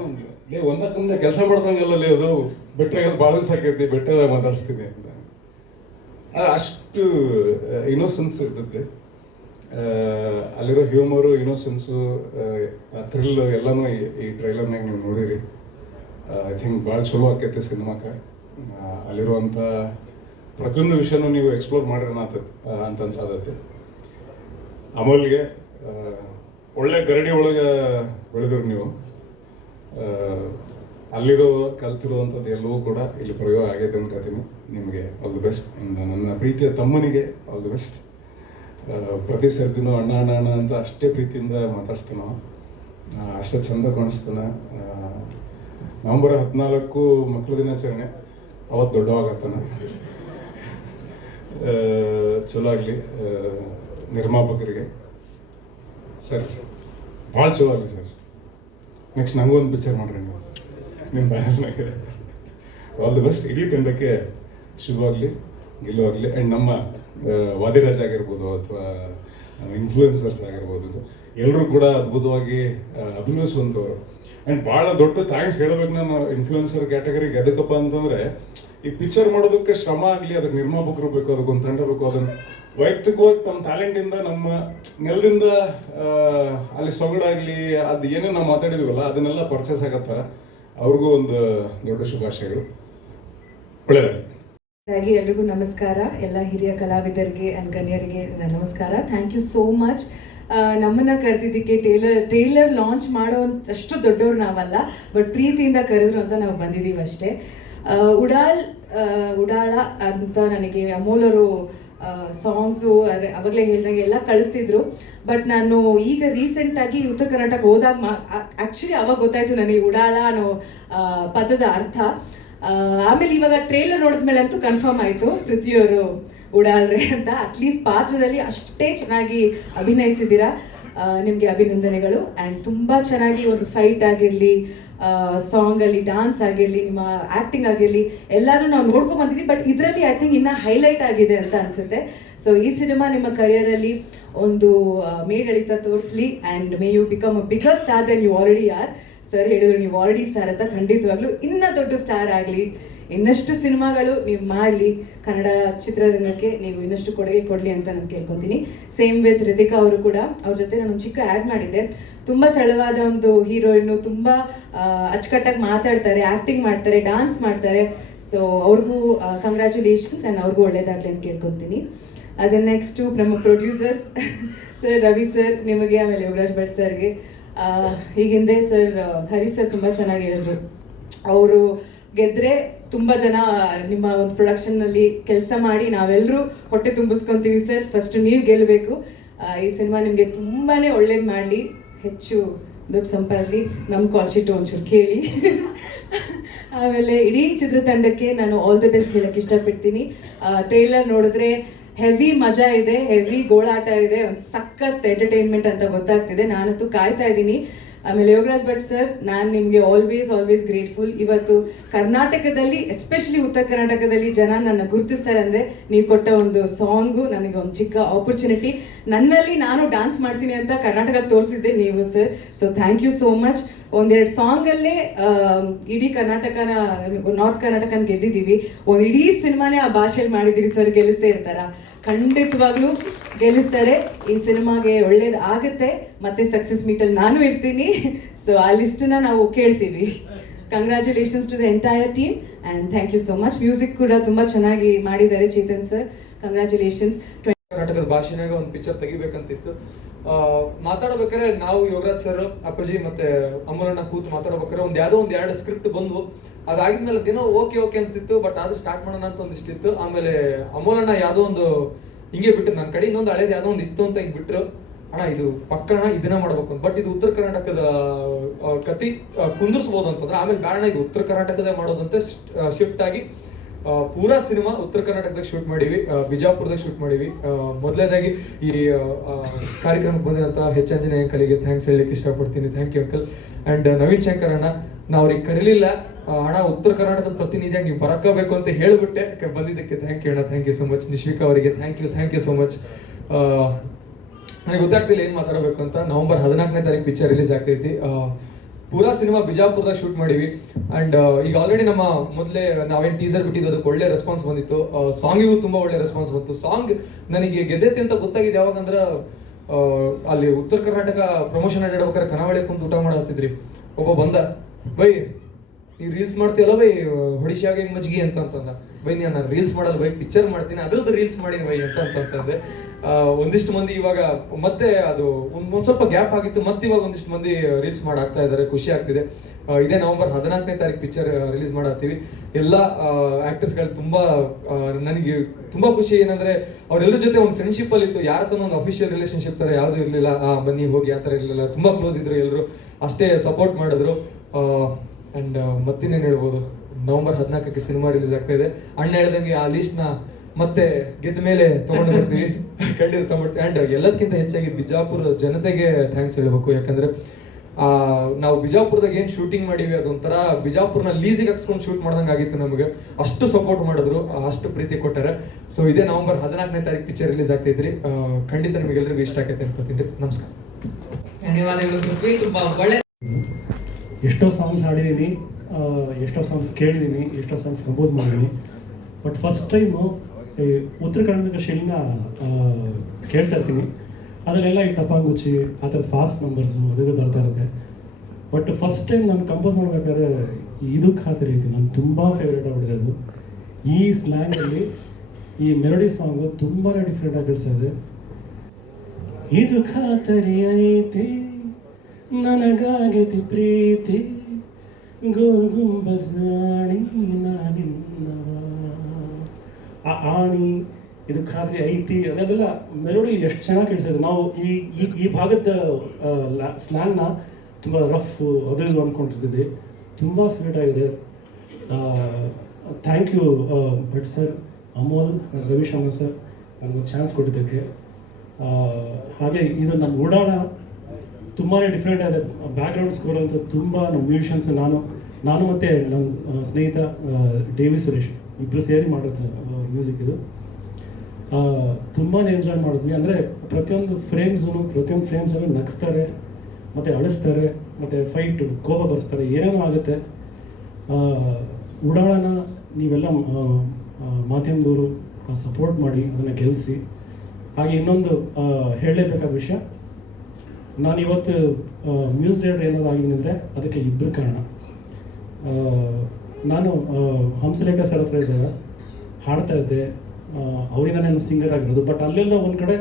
ಒಂದಕ್ಕಂದ್ರೆ ಕೆಲಸ ಮಾಡ್ದಂಗಲ್ಲೇ ಅದು ಬೆಟ್ಟಾಗೋದು ಭಾಳ ದಿವಸ ಆಕೈತಿ, ಬೆಟ್ಟ ಮಾತಾಡಿಸ್ತೀನಿ ಅಂತ. ಅಷ್ಟು ಇನೋಸೆನ್ಸ್ ಇರ್ತೈತೆ ಅಲ್ಲಿರೋ ಹ್ಯೂಮರು, ಇನೋಸೆನ್ಸು, ಥ್ರಿಲ್ ಎಲ್ಲನೂ ಈ ಟ್ರೈಲರ್ನಾಗ ನೀವು ನೋಡಿರಿ. ಐ ಥಿಂಕ್ ಭಾಳ ಚಲೋ ಆಕೈತೆ ಸಿನಿಮಾಕ್ಕೆ. ಅಲ್ಲಿರುವಂಥ ಪ್ರತಿಯೊಂದು ವಿಷಯನೂ ನೀವು ಎಕ್ಸ್ಪ್ಲೋರ್ ಮಾಡಿರೋಣ ಅಂತ ಅನ್ಸಾದೈತೆ. ಅಮೂಲ್ಗೆ ಒಳ್ಳೆ ಗರಡಿ ಒಳಗೆ ಬೆಳೆದ್ರು ನೀವು. ಅಲ್ಲಿರೋ ಕಲ್ತಿರುವಂಥದ್ದು ಎಲ್ಲವೂ ಕೂಡ ಇಲ್ಲಿ ಪ್ರಯೋಗ ಆಗೈತೆ ಅನ್ಕೋತೀನಿ. ನಿಮಗೆ ಆಲ್ ದಿ ಬೆಸ್ಟ್. ನನ್ನ ಪ್ರೀತಿಯ ತಮ್ಮನಿಗೆ ಆಲ್ ದಿ ಬೆಸ್ಟ್. ಪ್ರತಿ ಸರ್ತಿನೂ ಅಣ್ಣ ಅಣ್ಣ ಅಣ್ಣ ಅಂತ ಅಷ್ಟೇ ಪ್ರೀತಿಯಿಂದ ಮಾತಾಡ್ಸ್ತಾನ, ಅಷ್ಟೇ ಚಂದ ಕಾಣಿಸ್ತಾನೆ. ನವೆಂಬರ್ 14 ಮಕ್ಕಳ ದಿನಾಚರಣೆ, ಅವತ್ತು ದೊಡ್ಡವಾಗತ್ತಾನ. ಚಲೋ ಆಗಲಿ ನಿರ್ಮಾಪಕರಿಗೆ. ಸರ್ ಭಾಳ ಚಲೋ ಆಗಲಿ ಸರ್. ನೆಕ್ಸ್ಟ್ ನನಗೂ ಒಂದು ಪಿಕ್ಚರ್ ಮಾಡ್ರಿ ನೀವು ನಿಮ್ಮ ಬ್ಯಾನರ್ನಾಗ. All the best. ಇಡೀ ತಂಡಕ್ಕೆ ಶುಭವಾಗಲಿ, ಗೆಲ್ಲುವಾಗಲಿ. ಆ್ಯಂಡ್ ನಮ್ಮ ವಾದಿರಾಜ್ ಆಗಿರ್ಬೋದು ಅಥವಾ ಇನ್ಫ್ಲೂಯೆನ್ಸರ್ಸ್ ಆಗಿರ್ಬೋದು, ಎಲ್ಲರೂ ಕೂಡ ಅದ್ಭುತವಾಗಿ ಅಭಿನಯಿಸುವಂಥವ್ರು. ಆ್ಯಂಡ್ ಭಾಳ ದೊಡ್ಡ ಥ್ಯಾಂಕ್ಸ್ ಹೇಳಬೇಕು ನಾನು ಇನ್ಫ್ಲೂಯೆನ್ಸರ್ ಕ್ಯಾಟಗರಿಗೆ. ಅದಕ್ಕಪ್ಪ ಅಂತಂದರೆ ಈ ಪಿಕ್ಚರ್ ಮಾಡೋದಕ್ಕೆ ಶ್ರಮ ಆಗಲಿ, ಅದಕ್ಕೆ ನಿರ್ಮಾಪಕರು ಬೇಕು, ಅದಕ್ಕೊಂದು ತಂಡ ಬೇಕು. ಅದನ್ನು ವೈಯಕ್ತಿಕವಾಗಿ ತಮ್ಮ ಟ್ಯಾಲೆಂಟಿಂದ ನಮ್ಮ ನೆಲದಿಂದ ಅಲ್ಲಿ ಸೊಗಡಾಗಲಿ ಅದು ಏನೇ ನಾವು ಮಾತಾಡಿದ್ವಲ್ಲ ಅದನ್ನೆಲ್ಲ ಪರ್ಚೇಸ್ ಆಗತ್ತಾರ. ಅವ್ರಿಗೂ ಒಂದು ದೊಡ್ಡ ಶುಭಾಶಯಗಳು. ಒಳ್ಳೆಯದಾಗಿ. ಎಲ್ರಿಗೂ ನಮಸ್ಕಾರ. ಎಲ್ಲ ಹಿರಿಯ ಕಲಾವಿದರಿಗೆ ಆ್ಯಂಡ್ ಗಣ್ಯರಿಗೆ ನಮಸ್ಕಾರ. Thank you so much. ನಮ್ಮನ್ನ ಕರೆದಿದ್ದಕ್ಕೆ. ಟ್ರೇಲರ್ ಲಾಂಚ್ ಮಾಡೋವಂಥಷ್ಟು ದೊಡ್ಡವ್ರು ನಾವಲ್ಲ, ಬಟ್ ಪ್ರೀತಿಯಿಂದ ಕರೆದ್ರು ಅಂತ ನಾವು ಬಂದಿದ್ದೀವಿ ಅಷ್ಟೇ. ಉಡಾಳ ಅಂತ ನನಗೆ ಅಮೂಲರು ಸಾಂಗ್ಸು ಅದೇ ಅವಾಗಲೇ ಹೇಳ್ದಂಗೆ ಎಲ್ಲ ಕಳಿಸ್ತಿದ್ರು. ಬಟ್ ನಾನು ಈಗ ರೀಸೆಂಟಾಗಿ ಉತ್ತರ ಕರ್ನಾಟಕ ಹೋದಾಗ ಆ್ಯಕ್ಚುಲಿ ಅವಾಗ ಗೊತ್ತಾಯ್ತು ನನಗೆ ಉಡಾಳ ಅನ್ನೋ ಪದದ ಅರ್ಥ. ಆಮೇಲೆ ಇವಾಗ ಟ್ರೇಲರ್ ನೋಡಿದ್ಮೇಲೆ ಅಂತೂ ಕನ್ಫರ್ಮ್ ಆಯಿತು ಪೃಥ್ವಿಯವರು ಉಡಾಳ್ರೆ ಅಂತ. ಅಟ್ಲೀಸ್ಟ್ ಪಾತ್ರದಲ್ಲಿ ಅಷ್ಟೇ ಚೆನ್ನಾಗಿ ಅಭಿನಯಿಸಿದ್ದೀರಾ, ನಿಮಗೆ ಅಭಿನಂದನೆಗಳು. ಆ್ಯಂಡ್ ತುಂಬ ಚೆನ್ನಾಗಿ ಒಂದು ಫೈಟ್ ಆಗಿರಲಿ, ಸಾಂಗಲ್ಲಿ ಡಾನ್ಸ್ ಆಗಿರಲಿ, ನಿಮ್ಮ ಆ್ಯಕ್ಟಿಂಗ್ ಆಗಿರಲಿ ಎಲ್ಲರೂ ನಾವು ನೋಡ್ಕೊಂಡು ಬಂದಿದ್ದೀವಿ. ಬಟ್ ಇದರಲ್ಲಿ ಐ ಥಿಂಕ್ ಇನ್ನೂ ಹೈಲೈಟ್ ಆಗಿದೆ ಅಂತ ಅನಿಸುತ್ತೆ. ಸೊ ಈ ಸಿನಿಮಾ ನಿಮ್ಮ ಕರಿಯರಲ್ಲಿ ಒಂದು ಮೇಡಳಿತ ತೋರಿಸಲಿ and may you become a bigger star than you already are. Sir ಹೇಳಿದ್ರು ನೀವು ಆಲ್ರೆಡಿ ಸ್ಟಾರ್ ಅಂತ, ಖಂಡಿತವಾಗ್ಲೂ ಇನ್ನೂ ದೊಡ್ಡ ಸ್ಟಾರ್ ಆಗಲಿ, ಇನ್ನಷ್ಟು ಸಿನಿಮಾಗಳು ನೀವು ಮಾಡಲಿ, ಕನ್ನಡ ಚಿತ್ರರಂಗಕ್ಕೆ ನೀವು ಇನ್ನಷ್ಟು ಕೊಡುಗೆ ಕೊಡಲಿ ಅಂತ ನಾನು ಕೇಳ್ಕೊತೀನಿ. ಸೇಮ್ ವಿತ್ ರಿತಿಕಾ ಅವರು ಕೂಡ, ಅವ್ರ ಜೊತೆ ನಾನು ಚಿಕ್ಕ ಆ್ಯಡ್ ಮಾಡಿದ್ದೆ. ತುಂಬ ಸರಳವಾದ ಒಂದು ಹೀರೋಯಿನ್ನು, ತುಂಬ ಅಚ್ಚುಕಟ್ಟಾಗಿ ಮಾತಾಡ್ತಾರೆ, ಆ್ಯಕ್ಟಿಂಗ್ ಮಾಡ್ತಾರೆ, ಡಾನ್ಸ್ ಮಾಡ್ತಾರೆ. ಸೊ ಅವ್ರಿಗೂ ಕಂಗ್ರ್ಯಾಚುಲೇಷನ್ಸ್ ಆ್ಯಂಡ್ ಅವ್ರಿಗೂ ಒಳ್ಳೇದಾಗಲಿ ಅಂತ ಕೇಳ್ಕೊತೀನಿ. ಅದು ನೆಕ್ಸ್ಟು ನಮ್ಮ ಪ್ರೊಡ್ಯೂಸರ್ಸ್ ಸರ್, ರವಿ ಸರ್ ನಿಮಗೆ, ಆಮೇಲೆ ಯೋಗರಾಜ್ ಭಟ್ ಸರ್ಗೆ. ಹೀಗಿಂದೆ ಸರ್ ಹರಿ ಸರ್ ತುಂಬ ಚೆನ್ನಾಗಿ ಹೇಳಿದ್ರು. ಅವರು ಗೆದ್ರೆ ತುಂಬ ಜನ ನಿಮ್ಮ ಒಂದು ಪ್ರೊಡಕ್ಷನ್ನಲ್ಲಿ ಕೆಲಸ ಮಾಡಿ ನಾವೆಲ್ಲರೂ ಹೊಟ್ಟೆ ತುಂಬಿಸ್ಕೊತೀವಿ ಸರ್. ಫಸ್ಟ್ ನೀವು ಗೆಲ್ಲಬೇಕು. ಈ ಸಿನಿಮಾ ನಿಮಗೆ ತುಂಬಾ ಒಳ್ಳೇದು ಮಾಡಲಿ, ಹೆಚ್ಚು ದುಡ್ಡು ಸಂಪಾದಿಸಲಿ, ನಮ್ಮ ಕಾಲ್ ಶೀಟು ಒಂಚೂರು ಕೇಳಿ. ಆಮೇಲೆ ಇಡೀ ಚಿತ್ರತಂಡಕ್ಕೆ ನಾನು ಆಲ್ ದಿ ಬೆಸ್ಟ್ ಹೇಳಕ್ಕೆ ಇಷ್ಟಪಡ್ತೀನಿ. ಟ್ರೈಲರ್ ನೋಡಿದ್ರೆ ಹೆವಿ ಮಜಾ ಇದೆ, ಹೆವಿ ಗೋಳಾಟ ಇದೆ, ಒಂದು ಸಖತ್ ಎಂಟರ್ಟೈನ್ಮೆಂಟ್ ಅಂತ ಗೊತ್ತಾಗ್ತಿದೆ. ನಾನಂತೂ ಕಾಯ್ತಾ ಇದ್ದೀನಿ. ಆಮೇಲೆ ಯೋಗರಾಜ್ ಭಟ್ ಸರ್, ನಾನು ನಿಮಗೆ ಆಲ್ವೇಸ್ ಗ್ರೇಟ್ಫುಲ್. ಇವತ್ತು ಕರ್ನಾಟಕದಲ್ಲಿ, ಎಸ್ಪೆಷಲಿ ಉತ್ತರ ಕರ್ನಾಟಕದಲ್ಲಿ ಜನ ನನ್ನ ಗುರುತಿಸ್ತಾರೆ ಅಂದರೆ ನೀವು ಕೊಟ್ಟ ಒಂದು ಸಾಂಗು ನನಗೆ ಒಂದು ಚಿಕ್ಕ ಆಪರ್ಚುನಿಟಿ. ನನ್ನಲ್ಲಿ ನಾನು ಡಾನ್ಸ್ ಮಾಡ್ತೀನಿ ಅಂತ ಕರ್ನಾಟಕಕ್ಕೆ ತೋರಿಸಿದ್ದೆ ನೀವು sir. So thank you so much. ಒಂದೆರಡು ಸಾಂಗಲ್ಲೇ ಇಡೀ ಕರ್ನಾಟಕನ, ನಾರ್ತ್ ಕರ್ನಾಟಕನ ಗೆದ್ದಿದ್ದೀವಿ. ಒಂದು ಇಡೀ ಸಿನಿಮಾನೇ ಆ ಭಾಷೆಯಲ್ಲಿ ಮಾಡಿದ್ದೀರಿ ಸರ್. ಗೆಲ್ಲಿಸ್ತಾ ಇರ್ತಾರ? ಖಂಡಿತವಾಗ್ಲೂ ಗೆಲ್ಲಿಸ್ತಾರೆ. ಈ ಸಿನಿಮಾಗೆ ಒಳ್ಳೇದು ಆಗುತ್ತೆ. ಮತ್ತೆ ಸಕ್ಸಸ್ ಮೀಟಲ್ಲಿ ನಾನು ಇರ್ತೀನಿ. ಸೊ ಆ ಲಿಸ್ಟನ್ನ ನಾವು ಕೇಳ್ತೀವಿ. Congratulations to the entire team and thank you so much. Music ಕೂಡ ತುಂಬ ಚೆನ್ನಾಗಿ ಮಾಡಿದ್ದಾರೆ ಚೇತನ್ ಸರ್. ಕಂಗ್ರ್ಯಾಚುಲೇಷನ್ಸ್. ಕರ್ನಾಟಕದ ಭಾಷೆನಾಗ ಒಂದು ಪಿಕ್ಚರ್ ತೆಗಿಬೇಕಂತಿತ್ತು. ಮಾತಾಡ್ಬೇಕಾದ್ರೆ ನಾವು ಯೋಗರಾಜ್ ಸರ್, ಅಪ್ಪಾಜಿ ಮತ್ತೆ ಅಮೂಲಣ್ಣ ಕೂತು ಮಾತಾಡ್ಬೇಕಾದ್ರೆ ಯಾವುದೋ ಒಂದು ಎರಡು ಸ್ಕ್ರಿಪ್ಟ್ ಬಂದ್ವು. ಅದಾಗಿದ್ಮೇಲೆ ದಿನ ಓಕೆ ಅನ್ಸ್ತಿತ್ತು. ಬಟ್ ಆದ್ರೂ ಸ್ಟಾರ್ಟ್ ಮಾಡೋಣ ಅಂತ ಒಂದಿಷ್ಟಿತ್ತು. ಆಮೇಲೆ ಅಮೂಲಣ್ಣ ಯಾವುದೋ ಒಂದು ಹಿಂಗೆ ಬಿಟ್ಟರು ನನ್ನ ಕಡೆ, ಇನ್ನೊಂದು ಹಳೇದು ಯಾವುದೋ ಒಂದು ಇತ್ತು ಅಂತ ಹಿಂಗೆ ಬಿಟ್ಟರು. ಅಣ್ಣ ಇದು ಪಕ್ಕಣ ಇದನ್ನ ಮಾಡ್ಬೇಕು ಅಂತ. ಬಟ್ ಇದು ಉತ್ತರ ಕರ್ನಾಟಕದ ಕತಿ ಕುಂದಿರ್ಸ್ಬೋದು ಅಂತಂದ್ರೆ, ಆಮೇಲೆ ಬೇಡ ಇದು ಉತ್ತರ ಕರ್ನಾಟಕದ ಮಾಡೋದಂತ ಶಿಫ್ಟ್ ಆಗಿ ಪೂರಾ ಸಿನಿಮಾ ಉತ್ತರ ಕರ್ನಾಟಕದಾಗ ಶೂಟ್ ಮಾಡೀವಿ, ಬಿಜಾಪುರದಾಗ ಶೂಟ್ ಮಾಡೀವಿ. ಮೊದಲನೇದಾಗಿ ಈ ಕಾರ್ಯಕ್ರಮಕ್ಕೆ ಬಂದಿರೋಂಥ ಹೆಚ್ ಆಂಜನೇಯ ಅಂಕಲ್ಗೆ ಥ್ಯಾಂಕ್ಸ್ ಹೇಳಲಿಕ್ಕೆ ಇಷ್ಟಪಡ್ತೀನಿ. Thank you uncle. And Naveen Shankar ಅಣ್ಣ, ನಾವು ಅವ್ರಿಗೆ ಕರೀಲಿಲ್ಲ, ಅಣ್ಣ ಉತ್ತರ ಕರ್ನಾಟಕದ ಪ್ರತಿನಿಧಿಯಾಗಿ ನೀವು ಬರಕಬೇಕು ಅಂತ ಹೇಳಿಬಿಟ್ಟೆ, ಬಂದಿದ್ದಕ್ಕೆ ಥ್ಯಾಂಕ್ ಯು ಅಣ್ಣ. Thank you so much. Nishvika ಅವರಿಗೆ ಥ್ಯಾಂಕ್ ಯು ಸೊ ಮಚ್. ನನಗೆ ಗೊತ್ತಾಗ್ತಿಲ್ಲ ಏನು ಮಾತಾಡಬೇಕು ಅಂತ. ನವೆಂಬರ್ 14ನೇ ತಾರೀಕು ಪಿಕ್ಚರ್ ರಿಲೀಸ್ ಆಗ್ತೈತಿ. ಪೂರಾ ಸಿನಿಮಾ ಬಿಜಾಪುರದಾಗ ಶೂಟ್ ಮಾಡೀವಿ. ಆ್ಯಂಡ್ ಈಗ ಆಲ್ರೆಡಿ ನಮ್ಮ ಮೊದಲೇ ನಾವೇನು ಟೀಸರ್ ಬಿಟ್ಟಿದ್ದು ಅದಕ್ಕೆ ಒಳ್ಳೆ ರೆಸ್ಪಾನ್ಸ್ ಬಂದಿತ್ತು. ಸಾಂಗಿಗೂ ತುಂಬ ಒಳ್ಳೆ ರೆಸ್ಪಾನ್ಸ್ ಬಂತು. ಸಾಂಗ್ ನನಗೆ ಗೆದ್ದೈತೆ ಅಂತ ಗೊತ್ತಾಗಿದೆ ಯಾವಾಗಂದ್ರೆ, ಅಲ್ಲಿ ಉತ್ತರ ಕರ್ನಾಟಕ ಪ್ರಮೋಷನ್ ಅಡ್ಡಾಡ್ಬೇಕಾದ್ರೆ ಕನಾವಳಿ ಕುಂತು ಊಟ ಮಾಡತ್ತಿದ್ರಿ. ಒಬ್ಬ ಬಂದ, ಬೈ ನೀವು ರೀಲ್ಸ್ ಮಾಡ್ತೀಯಲ್ಲ ಬೈ, ಹೊಡಿಶಾಗೆ ಮಜ್ಗಿ ಅಂತಂದ. ಬೈ ನಾನು ರೀಲ್ಸ್ ಮಾಡಲ್ಲ ಬೈ, ಪಿಕ್ಚರ್ ಮಾಡ್ತೀನಿ, ಅದ್ರದ್ದು ರೀಲ್ಸ್ ಮಾಡೀನಿ ಬೈ ಅಂತಂದೆ. ಒಂದಿಷ್ಟು ಮಂದಿ ಇವಾಗ ಮತ್ತೆ ಅದು ಒಂದ್ ಸ್ವಲ್ಪ ಗ್ಯಾಪ್ ಆಗಿತ್ತು, ಮತ್ತೆ ಇವಾಗ ಒಂದಿಷ್ಟು ಮಂದಿ ರೀಲ್ಸ್ ಮಾಡಾಕ್ತಾ ಇದ್ದಾರೆ. ಖುಷಿ ಆಗ್ತಿದೆ. ಇದೇ ನವೆಂಬರ್ 14ನೇ ತಾರೀಕು ಪಿಕ್ಚರ್ ರಿಲೀಸ್ ಮಾಡತ್ತೀವಿ. ಎಲ್ಲ ಆಕ್ಟರ್ಸ್ಗಳು ನನಗೆ ತುಂಬಾ ಖುಷಿ. ಏನಂದ್ರೆ ಅವರೆಲ್ಲರ ಜೊತೆ ಒಂದು ಫ್ರೆಂಡ್ಶಿಪ್ ಅಲ್ಲಿ ಇತ್ತು. ಯಾರ ಹತ್ರ ಒಂದು ಅಫಿಷಿಯಲ್ ರಿಲೇಶನ್ಶಿಪ್ ತರ ಯಾವ್ದು ಇರಲಿಲ್ಲ. ಬನ್ನಿ ಹೋಗಿ ಆ ಥರ ಇರಲಿಲ್ಲ. ತುಂಬಾ ಕ್ಲೋಸ್ ಇದ್ರು ಎಲ್ಲರೂ, ಅಷ್ಟೇ ಸಪೋರ್ಟ್ ಮಾಡಿದ್ರು. ಅಂಡ್ ಮತ್ತಿನ್ನೇನು ಹೇಳ್ಬೋದು, ನವೆಂಬರ್ 14ಕ್ಕೆ ಸಿನಿಮಾ ರಿಲೀಸ್ ಆಗ್ತಾ ಇದೆ. ಅಣ್ಣ ಹೇಳ್ದಂಗೆ ಆ ಲಿಸ್ಟ್ ನ ಮತ್ತೆ ಗೆದ್ದ ಮೇಲೆ ತಗೊಂಡು ಬರ್ತೀವಿ, ಖಂಡಿತ ತಗೊಂಡ್ಬರ್ತೀವಿ. ಅಂಡ್ ಎಲ್ಲದಕ್ಕಿಂತ ಹೆಚ್ಚಾಗಿ ಬಿಜಾಪುರ ಜನತೆಗೆ ಥ್ಯಾಂಕ್ಸ್ ಹೇಳ್ಬೇಕು. ಯಾಕಂದ್ರೆ ನಾವು ಬಿಜಾಪುರದಾಗ ಏನು ಶೂಟಿಂಗ್ ಮಾಡೀವಿ ಅದೊಂಥರ ಬಿಜಾಪುರ್ನ ಲೀಸಿಗೆ ಹಾಕ್ಸ್ಕೊಂಡು ಶೂಟ್ ಮಾಡ್ದಂಗೆ ಆಗಿತ್ತು ನಮಗೆ. ಅಷ್ಟು ಸಪೋರ್ಟ್ ಮಾಡಿದ್ರು, ಅಷ್ಟು ಪ್ರೀತಿ ಕೊಟ್ಟಾರೆ. ಸೊ ಇದೇ ನವೆಂಬರ್ 14ನೇ ತಾರೀಕು ಪಿಕ್ಚರ್ ರಿಲೀಸ್ ಆಗ್ತೈತ್ರಿ. ಖಂಡಿತ ನಿಮಗೆಲ್ಲರಿಗೂ ಇಷ್ಟ ಆಗೈತೆ ಅನ್ಕೋತೀನಿ. ನಮಸ್ಕಾರ. ಧನ್ಯವಾದಗಳು ಪೃಥ್ವಿ. ತುಂಬಾ ಒಳ್ಳೆ ಎಷ್ಟೋ ಸಾಂಗ್ಸ್ ಹಾಡಿದ್ದೀನಿ, ಎಷ್ಟೋ ಸಾಂಗ್ಸ್ ಕೇಳಿದ್ದೀನಿ, ಎಷ್ಟೋ ಸಾಂಗ್ಸ್ ಕಂಪೋಸ್ ಮಾಡಿದ್ದೀನಿ. ಬಟ್ ಫಸ್ಟ್ ಟೈಮು ಈ ಉತ್ತರ ಕರ್ನಾಟಕ ಶೈಲಿನ ಕೇಳ್ತಾ ಇರ್ತೀನಿ. ಅದರಲ್ಲೆಲ್ಲ ಈ ಟಪಾಂಗುಚ್ಚಿ ಆ ಥರ ಫಾಸ್ಟ್ ನಂಬರ್ಸು ಅದು ಬರ್ತಾ ಇರುತ್ತೆ. ಬಟ್ ಫಸ್ಟ್ ಟೈಮ್ ನಾನು ಕಂಪೋಸ್ ಮಾಡಬೇಕಾದ್ರೆ ಇದು ಖಾತರಿ ಐತಿ, ನಾನು ತುಂಬ ಫೇವ್ರೇಟ್ ಆಗ್ಬಿಟ್ಟಿದೆ ಅದು. ಈ ಸ್ಲ್ಯಾಂಗಲ್ಲಿ ಈ ಮೆಲೋಡಿ ಸಾಂಗು ತುಂಬಾ ಡಿಫ್ರೆಂಟಾಗಿ ಕೇಳಿಸ್ತಾ ಇದೆ. ಇದು ಖಾತರಿ ಐತಿ ನನಗಾಗೈತಿ ಪ್ರೀತಿ ಗೋಲ್ ಗುಂಬಜಾಣಿ ನಾನಿನ್ನವ. ಆ ಆಣಿ ಇದು ಖಾತ್ರಿ ಐತಿ ಅದೆಲ್ಲ ಮೆಲೋಡಿ ಎಷ್ಟು ಚೆನ್ನಾಗಿ ಕೇಳಿಸಿದೆ. ನಾವು ಈ ಭಾಗದ ಸ್ಲ್ಯಾಂಗ್ನ ತುಂಬ ರಫ್ ಅದು ಇದು ಅಂದ್ಕೊಂಡಿರ್ತಿದ್ವಿ. ತುಂಬ ಸ್ವೀಟ್ ಆಗಿದೆ. Thank you Bhat sir, Amol, Ravishankar sir ನನಗೊಂದು ಚಾನ್ಸ್ ಕೊಟ್ಟಿದ್ದಕ್ಕೆ. ಹಾಗೆ ಇದು ನಮ್ಮ ಉಡಾಳ ತುಂಬಾ ಡಿಫ್ರೆಂಟ್ ಆದ ಬ್ಯಾಕ್ಗ್ರೌಂಡ್ ಸ್ಕೋರ್ ಅಂತ ತುಂಬ ನಮ್ಮ ಮ್ಯೂಸಿಷಿಯನ್ಸ್ ನಾನು ಮತ್ತು ನನ್ನ ಸ್ನೇಹಿತ ಡೇವಿ ಸುರೇಶ್ ಇಬ್ಬರು ಸೇರಿ ಮಾಡೋದು ಮ್ಯೂಸಿಕ್ ಇದು. ತುಂಬಾ ಎಂಜಾಯ್ ಮಾಡಿದ್ವಿ. ಅಂದರೆ ಪ್ರತಿಯೊಂದು ಫ್ರೇಮ್ಸಲ್ಲೂ ನಗಿಸ್ತಾರೆ ಮತ್ತು ಅಳಿಸ್ತಾರೆ ಮತ್ತು ಫೈಟ್ ಕೋಪ ಬರ್ಸ್ತಾರೆ, ಏನೇನೋ ಆಗುತ್ತೆ. ಉಡಾಳನ ನೀವೆಲ್ಲ ಮಾಧ್ಯಮದವರು ಸಪೋರ್ಟ್ ಮಾಡಿ ಅದನ್ನು ಗೆಲ್ಲಿಸಿ. ಹಾಗೆ ಇನ್ನೊಂದು ಹೇಳಲೇಬೇಕಾದ ವಿಷಯ, ನಾನು ಇವತ್ತು ಮ್ಯೂಸಿಕ್ ಡೈರೆಕ್ಟರ್ ಏನಾದ್ರು ಆಗಿದ್ದೀನಿ ಅಂದರೆ ಅದಕ್ಕೆ ಇಬ್ಬರು ಕಾರಣ. ನಾನು ಹಂಸಲೇಖ ಸರ್ ಹತ್ರ ಇದ್ದಾಗ ಹಾಡ್ತಾ ಇದ್ದೆ, ಅವರಿಂದ ನಾನು ಸಿಂಗರ್ ಆಗಿರೋದು. ಬಟ್ ಅಲ್ಲೆಲ್ಲ ಒಂದು ಕಡೆ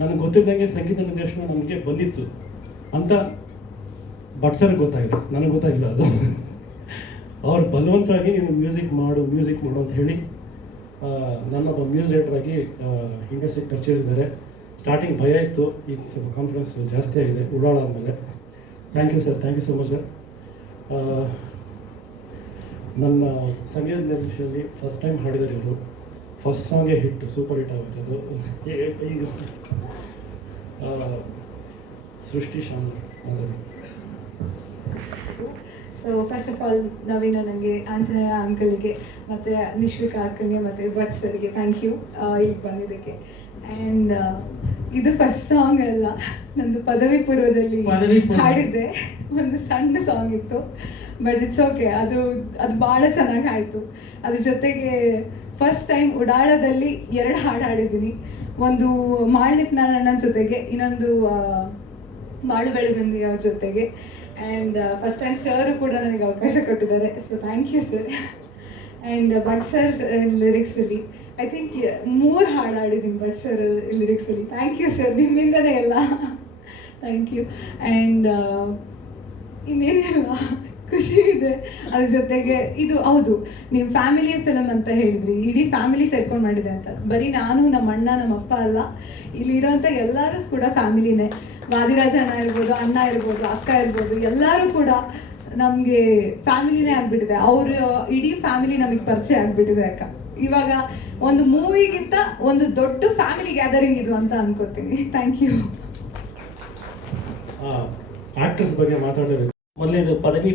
ನನಗೆ ಗೊತ್ತಿದ್ದಂಗೆ ಸಂಗೀತ ನಿರ್ದೇಶನ ನನಗೆ ಬಂದಿತ್ತು ಅಂತ ಭಟ್ ಸರ್ಗೆ ಗೊತ್ತಾಗಿದೆ, ನನಗೆ ಗೊತ್ತಾಗಿಲ್ಲ ಅದು. ಅವ್ರು ಬಲವಂತವಾಗಿ ನೀನು ಮ್ಯೂಸಿಕ್ ಮಾಡು ಅಂತ ಹೇಳಿ ನನ್ನೊಬ್ಬ ಮ್ಯೂಸಿಕ್ ಡೈರೆಕ್ಟರಾಗಿ ಇಂಡಸ್ಟ್ರಿಗೆ ಪರಿಚಯಿಸಿದ್ದಾರೆ. ಸ್ಟಾರ್ಟಿಂಗ್ ಭಯ ಇತ್ತು, ಈಗ ಸ್ವಲ್ಪ ಕಾನ್ಫಿಡೆನ್ಸ್ ಜಾಸ್ತಿ ಆಗಿದೆ ಉಡಾಳ ಆದಮೇಲೆ. Thank you sir, thank you so much sir. ನನ್ನ ಸಂಗೀತ ನಿರ್ದೇಶನದಲ್ಲಿ ಫಸ್ಟ್ ಟೈಮ್ ಹಾಡಿದ್ದಾರೆ ಇವರು. ಫಸ್ಟ್ ಸಾಂಗೇ ಹಿಟ್, ಸೂಪರ್ ಹಿಟ್ ಆಗುತ್ತೆ ಅದು. ಈಗ ಸೃಷ್ಟಿ ಶಾಮರ್ ಮಾತಾಡಿ. ಸೊ ಫಸ್ಟ್ ಆಫ್ ಆಲ್ ನವೀನ ನನಗೆ, ಆಂಜನೇಯ ಅಂಕಲ್ಗೆ, ಮತ್ತು ನಿಶ್ವಿಕಾ ಅಕ್ಕನಿಗೆ ಮತ್ತು ಭಟ್ ಸರ್ಗೆ ಥ್ಯಾಂಕ್ ಯು ಈಗ ಬಂದಿದ್ದಕ್ಕೆ. ಆ್ಯಂಡ್ ಇದು ಫಸ್ಟ್ ಸಾಂಗ್ ಅಲ್ಲ, ನಂದು ಪದವಿ ಪೂರ್ವದಲ್ಲಿ ಹಾಡಿದ್ದೆ ಒಂದು ಸಣ್ಣ ಸಾಂಗ್ ಇತ್ತು. ಬಟ್ ಇಟ್ಸ್ ಓಕೆ, ಅದು ಭಾಳ ಚೆನ್ನಾಗಿ ಆಯಿತು. ಅದ್ರ ಜೊತೆಗೆ ಫಸ್ಟ್ ಟೈಮ್ ಉಡಾಳದಲ್ಲಿ 2 ಹಾಡು ಹಾಡಿದ್ದೀನಿ. ಒಂದು ಮಾಳ್ನಿಪ್ ನಾರಾಯಣನ ಜೊತೆಗೆ, ಇನ್ನೊಂದು ಬಾಳು ಬೆಳಗುಂದಿ ಅವ್ರ ಜೊತೆಗೆ. ಆ್ಯಂಡ್ ಫಸ್ಟ್ ಟೈಮ್ ಸರು ಕೂಡ ನನಗೆ ಅವಕಾಶ ಕೊಟ್ಟಿದ್ದಾರೆ, so thank you sir. And Bhat sir ಲಿರಿಕ್ಸಲ್ಲಿ ಐ ಥಿಂಕ್ 3 ಹಾಡು ಹಾಡಿದ್ದೀನಿ ಭಟ್ ಸರ್ ಲಿರಿಕ್ಸಲ್ಲಿ. ಥ್ಯಾಂಕ್ ಯು ಸರ್, ನಿಮ್ಮಿಂದನೇ ಎಲ್ಲ. Thank you. ಆ್ಯಂಡ್ ಇನ್ನೇನಿಲ್ಲ, ಖುಷಿ ಇದೆ. ಅದ್ರ ಜೊತೆಗೆ ಇದು ಹೌದು, ನೀವು ಫ್ಯಾಮಿಲಿ ಫಿಲಮ್ ಅಂತ ಹೇಳಿದ್ರಿ, ಇಡೀ ಫ್ಯಾಮಿಲಿ ಸೇರ್ಕೊಂಡು ಮಾಡಿದೆ ಅಂತ. ಬರೀ ನಾನು, ನಮ್ಮ ಅಣ್ಣ, ನಮ್ಮ ಅಪ್ಪ ಅಲ್ಲ, ಇಲ್ಲಿರೋಂಥ ಎಲ್ಲರೂ ಕೂಡ ಫ್ಯಾಮಿಲಿನೇ. ವಾದಿರಾಜ ಅಣ್ಣ ಇರ್ಬೋದು, ಅಣ್ಣ ಇರ್ಬೋದು, ಅಕ್ಕ ಇರ್ಬೋದು, ಎಲ್ಲರೂ ಕೂಡ ನಮಗೆ ಫ್ಯಾಮಿಲಿನೇ ಆಗಿಬಿಟ್ಟಿದೆ. ಅವರು ಇಡೀ ಫ್ಯಾಮಿಲಿ ನಮಗೆ ಪರಿಚಯ ಆಗಿಬಿಟ್ಟಿದೆ ಅಕ್ಕ. ಇವಾಗ ಒಂದು ಮೂವಿಗಿಂತ ಒಂದು ದೊಡ್ಡ ಫ್ಯಾಮಿಲಿ ಗ್ಯಾದರಿಂಗ್ ಇದು ಅಂತ ಅನ್ಕೋತೀನಿ. Thank you. ಆ್ಯಕ್ಟರ್ಸ್ ಬಗ್ಗೆ ಮಾತಾಡಲೇಬೇಕು. ಮೊದಲನೇದು ಪದವಿ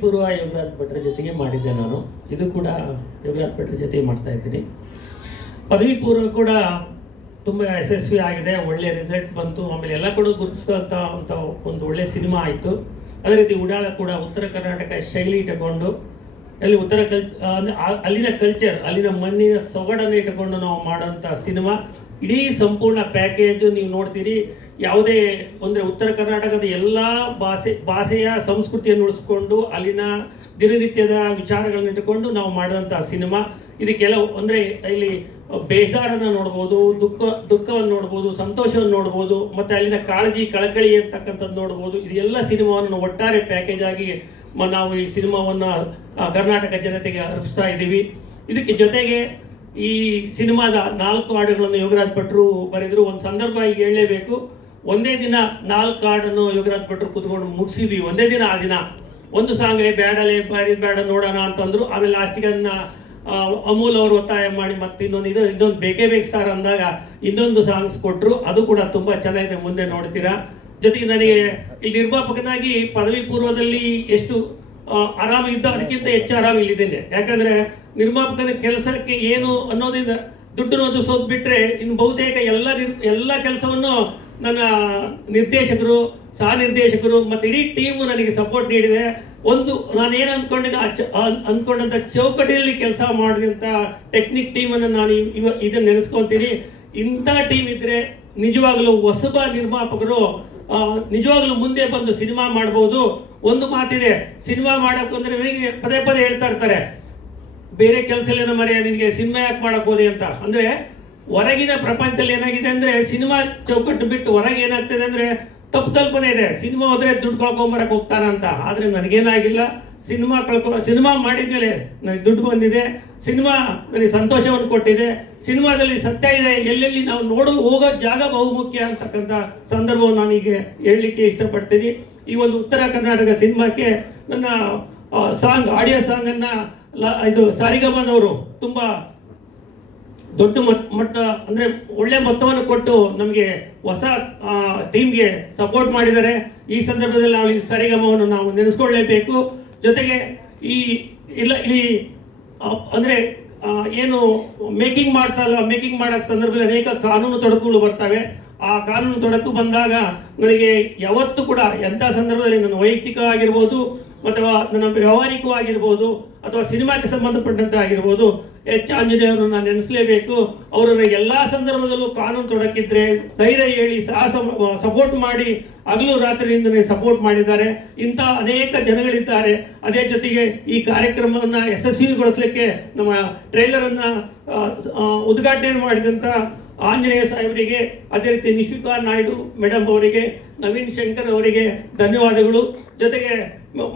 ಪೂರ್ವ ಯೋಗರಾಜ್ ಭಟ್ರ ಜೊತೆಗೆ ಮಾಡಿದ್ದೆ ನಾನು. ಇದು ಕೂಡ ಯೋಗರಾಜ್ ಭಟ್ರ ಜೊತೆಗೆ ಮಾಡ್ತಾ ಇದ್ದೀನಿ. ಪದವಿ ಪೂರ್ವ ಕೂಡ ತುಂಬ ಯಶಸ್ವಿ ಆಗಿದೆ, ಒಳ್ಳೆ ರಿಸಲ್ಟ್ ಬಂತು. ಆಮೇಲೆ ಎಲ್ಲ ಕೂಡ ಗುರುತಿಸುವಂಥ ಒಂದು ಒಳ್ಳೆ ಸಿನಿಮಾ ಆಯಿತು. ಅದೇ ರೀತಿ ಉಡಾಳ ಕೂಡ ಉತ್ತರ ಕರ್ನಾಟಕ ಶೈಲಿ ಇಟ್ಟುಕೊಂಡು, ಅಲ್ಲಿ ಅಲ್ಲಿನ ಕಲ್ಚರ್, ಅಲ್ಲಿನ ಮಣ್ಣಿನ ಸೊಗಡನ್ನು ಇಟ್ಟುಕೊಂಡು ನಾವು ಮಾಡೋಂಥ ಸಿನಿಮಾ. ಇಡೀ ಸಂಪೂರ್ಣ ಪ್ಯಾಕೇಜು ನೀವು ನೋಡ್ತೀರಿ. ಯಾವುದೇ ಅಂದರೆ ಉತ್ತರ ಕರ್ನಾಟಕದ ಎಲ್ಲ ಭಾಷೆಯ ಸಂಸ್ಕೃತಿಯನ್ನು ಉಳಿಸ್ಕೊಂಡು ಅಲ್ಲಿನ ದಿನನಿತ್ಯದ ವಿಚಾರಗಳನ್ನ ಇಟ್ಟುಕೊಂಡು ನಾವು ಮಾಡಿದಂಥ ಸಿನಿಮಾ. ಇದಕ್ಕೆಲ್ಲ ಅಂದರೆ ಇಲ್ಲಿ ಬೇಜಾರನ್ನು ನೋಡ್ಬೋದು, ದುಃಖವನ್ನು ನೋಡ್ಬೋದು, ಸಂತೋಷವನ್ನು ನೋಡ್ಬೋದು, ಮತ್ತು ಅಲ್ಲಿನ ಕಾಳಜಿ ಕಳಕಳಿ ಅಂತಕ್ಕಂಥದ್ದು ನೋಡ್ಬೋದು. ಇದೆಲ್ಲ ಸಿನಿಮಾವನ್ನು ಒಟ್ಟಾರೆ ಪ್ಯಾಕೇಜ್ ಆಗಿ ನಾವು ಈ ಸಿನಿಮಾವನ್ನು ಕರ್ನಾಟಕ ಜನತೆಗೆ ಅರ್ಪಿಸ್ತಾ ಇದ್ದೀವಿ. ಇದಕ್ಕೆ ಜೊತೆಗೆ ಈ ಸಿನಿಮಾದ 4 ಹಾಡುಗಳನ್ನು ಯೋಗರಾಜ್ ಭಟ್ರು ಬರೆದರು. ಒಂದು ಸಂದರ್ಭ ಈಗ ಹೇಳಲೇಬೇಕು. ಒಂದೇ ದಿನ 4 ಹಾಡನ್ನು ಯೋಗರಾಜ್ ಭಟ್ರು ಕೂತ್ಕೊಂಡು ಮುಗಿಸಿದ್ವಿ. ಒಂದೇ ದಿನ, ಆ ದಿನ ಒಂದು ಸಾಂಗ್ ಬೇಡ ನೋಡೋಣ ಅಂತಂದ್ರು. ಆಮೇಲೆ ಲಾಸ್ಟಿಗೆ ಅದನ್ನ ಅಮೂಲ್ ಅವರು ಒತ್ತಾಯ ಮಾಡಿ ಮತ್ತೆ ಇದೊಂದು ಬೇಕೇ ಬೇಕು ಸರ್ ಅಂದಾಗ ಇನ್ನೊಂದು ಸಾಂಗ್ಸ್ ಕೊಟ್ಟರು. ಅದು ಕೂಡ ತುಂಬ ಚೆನ್ನಾಗಿದೆ, ಮುಂದೆ ನೋಡ್ತೀರಾ. ಜೊತೆಗೆ ನನಗೆ ಇಲ್ಲಿ ನಿರ್ಮಾಪಕನಾಗಿ ಪದವಿ ಪೂರ್ವದಲ್ಲಿ ಎಷ್ಟು ಆರಾಮಿದ್ದ ಅದಕ್ಕಿಂತ ಹೆಚ್ಚು ಆರಾಮ ಇಲ್ಲಿದ್ದೇನೆ. ಯಾಕಂದರೆ ನಿರ್ಮಾಪಕನ ಕೆಲಸಕ್ಕೆ ಏನು ಅನ್ನೋದ್ರಿಂದ ದುಡ್ಡು ಸೋತ್ ಬಿಟ್ಟರೆ ಇನ್ನು ಬಹುತೇಕ ಎಲ್ಲ ಕೆಲಸವನ್ನು ನನ್ನ ನಿರ್ದೇಶಕರು, ಸಹ ನಿರ್ದೇಶಕರು ಮತ್ತು ಇಡೀ ಟೀಮು ನನಗೆ ಸಪೋರ್ಟ್ ನೀಡಿದೆ. ಒಂದು ನಾನೇನು ಅಂದ್ಕೊಂಡಂಥ ಚೌಕಟ್ಟಿನಲ್ಲಿ ಕೆಲಸ ಮಾಡಿದಂಥ ಟೆಕ್ನಿಕ್ ಟೀಮನ್ನು ನಾನು ಇದನ್ನು ನೆನೆಸ್ಕೊತೀನಿ. ಇಂಥ ಟೀಮ್ ಇದ್ದರೆ ನಿಜವಾಗಲೂ ಹೊಸಬ ನಿರ್ಮಾಪಕರು ನಿಜವಾಗ್ಲೂ ಮುಂದೆ ಬಂದು ಸಿನಿಮಾ ಮಾಡ್ಬೋದು. ಒಂದು ಮಾತಿದೆ, ಸಿನಿಮಾ ಮಾಡೋಕೆ ಅಂದರೆ ನನಗೆ ಪದೇ ಹೇಳ್ತಾ ಇರ್ತಾರೆ, ಬೇರೆ ಕೆಲಸ ಎಲ್ಲ ಮರೆಯ ನಿನಗೆ ಸಿನಿಮಾ ಯಾಕೆ ಮಾಡಕ್ಕೆ ಹೋದೆ ಅಂತ. ಅಂದರೆ ಹೊರಗಿನ ಪ್ರಪಂಚದಲ್ಲಿ ಏನಾಗಿದೆ ಅಂದರೆ ಸಿನಿಮಾ ಚೌಕಟ್ಟು ಬಿಟ್ಟು ಹೊರಗೆ ಏನಾಗ್ತದೆ ಅಂದರೆ ತಪ್ಪು ಕಲ್ಪನೆ ಇದೆ, ಸಿನಿಮಾ ಹೋದರೆ ದುಡ್ಡು ಕಳ್ಕೊಂಬರಕ್ಕೆ ಹೋಗ್ತಾರಂತ. ಆದರೆ ನನಗೇನಾಗಿಲ್ಲ, ಸಿನಿಮಾ ಮಾಡಿದ್ಮೇಲೆ ನನಗೆ ದುಡ್ಡು ಬಂದಿದೆ, ಸಿನಿಮಾ ನನಗೆ ಸಂತೋಷವನ್ನು ಕೊಟ್ಟಿದೆ, ಸಿನಿಮಾದಲ್ಲಿ ಸತ್ಯ ಇದೆ, ಎಲ್ಲೆಲ್ಲಿ ನಾವು ಹೋಗೋ ಜಾಗ ಬಹುಮುಖ್ಯ ಅಂತಕ್ಕಂಥ ಸಂದರ್ಭವನ್ನು ನಾನೀಗ ಹೇಳಲಿಕ್ಕೆ ಇಷ್ಟಪಡ್ತೀನಿ. ಈ ಒಂದು ಉತ್ತರ ಕರ್ನಾಟಕ ಸಿನಿಮಾಕ್ಕೆ ನನ್ನ ಆಡಿಯೋ ಸಾಂಗನ್ನು ಇದು ಸಾರಿಗಮನವರು ತುಂಬ ದೊಡ್ಡ ಮಟ್ಟ ಅಂದರೆ ಒಳ್ಳೆ ಮೊತ್ತವನ್ನು ಕೊಟ್ಟು ನಮಗೆ ಹೊಸ ಟೀಮ್ಗೆ ಸಪೋರ್ಟ್ ಮಾಡಿದ್ದಾರೆ. ಈ ಸಂದರ್ಭದಲ್ಲಿ ನಾವು ಈ ಸರಿಗಮವನ್ನು ನಾವು ನೆನೆಸ್ಕೊಳ್ಳೇಬೇಕು. ಜೊತೆಗೆ ಈ ಅಂದರೆ ಏನು ಮೇಕಿಂಗ್ ಮಾಡೋಕ್ಕೆ ಸಂದರ್ಭದಲ್ಲಿ ಅನೇಕ ಕಾನೂನು ತೊಡಕುಗಳು ಬರ್ತವೆ. ಆ ಕಾನೂನು ತೊಡಕು ಬಂದಾಗ ನನಗೆ ಯಾವತ್ತೂ ಕೂಡ ಎಂಥ ಸಂದರ್ಭದಲ್ಲಿ ನನ್ನ ವೈಯಕ್ತಿಕ ಆಗಿರ್ಬೋದು ಅಥವಾ ನನ್ನ ವ್ಯವಹಾರಿಕವಾಗಿರ್ಬೋದು ಅಥವಾ ಸಿನಿಮಾಕ್ಕೆ ಸಂಬಂಧಪಟ್ಟಂತೆ ಆಗಿರ್ಬೋದು ಎಚ್ ಆಂಜನೇಯವ್ರನ್ನ ನಾನು ನೆನೆಸಲೇಬೇಕು. ಅವರನ್ನು ಎಲ್ಲ ಸಂದರ್ಭದಲ್ಲೂ ಕಾನೂನು ತೊಡಕಿದ್ರೆ ಧೈರ್ಯ ಹೇಳಿ ಸಪೋರ್ಟ್ ಮಾಡಿ ಹಗಲು ರಾತ್ರಿಯಿಂದಲೇ ಸಪೋರ್ಟ್ ಮಾಡಿದ್ದಾರೆ. ಇಂಥ ಅನೇಕ ಜನಗಳಿದ್ದಾರೆ. ಅದೇ ಜೊತೆಗೆ ಈ ಕಾರ್ಯಕ್ರಮವನ್ನು ಯಶಸ್ವಿಗೊಳಿಸಲಿಕ್ಕೆ ನಮ್ಮ ಟ್ರೈಲರನ್ನು ಉದ್ಘಾಟನೆ ಮಾಡಿದಂಥ ಆಂಜನೇಯ ಸಾಹೇಬರಿಗೆ, ಅದೇ ರೀತಿ ನಿಶ್ವಿಕಾ ನಾಯ್ಡು ಮೇಡಮ್ ಅವರಿಗೆ, ನವೀನ್ ಶಂಕರ್ ಅವರಿಗೆ ಧನ್ಯವಾದಗಳು. ಜೊತೆಗೆ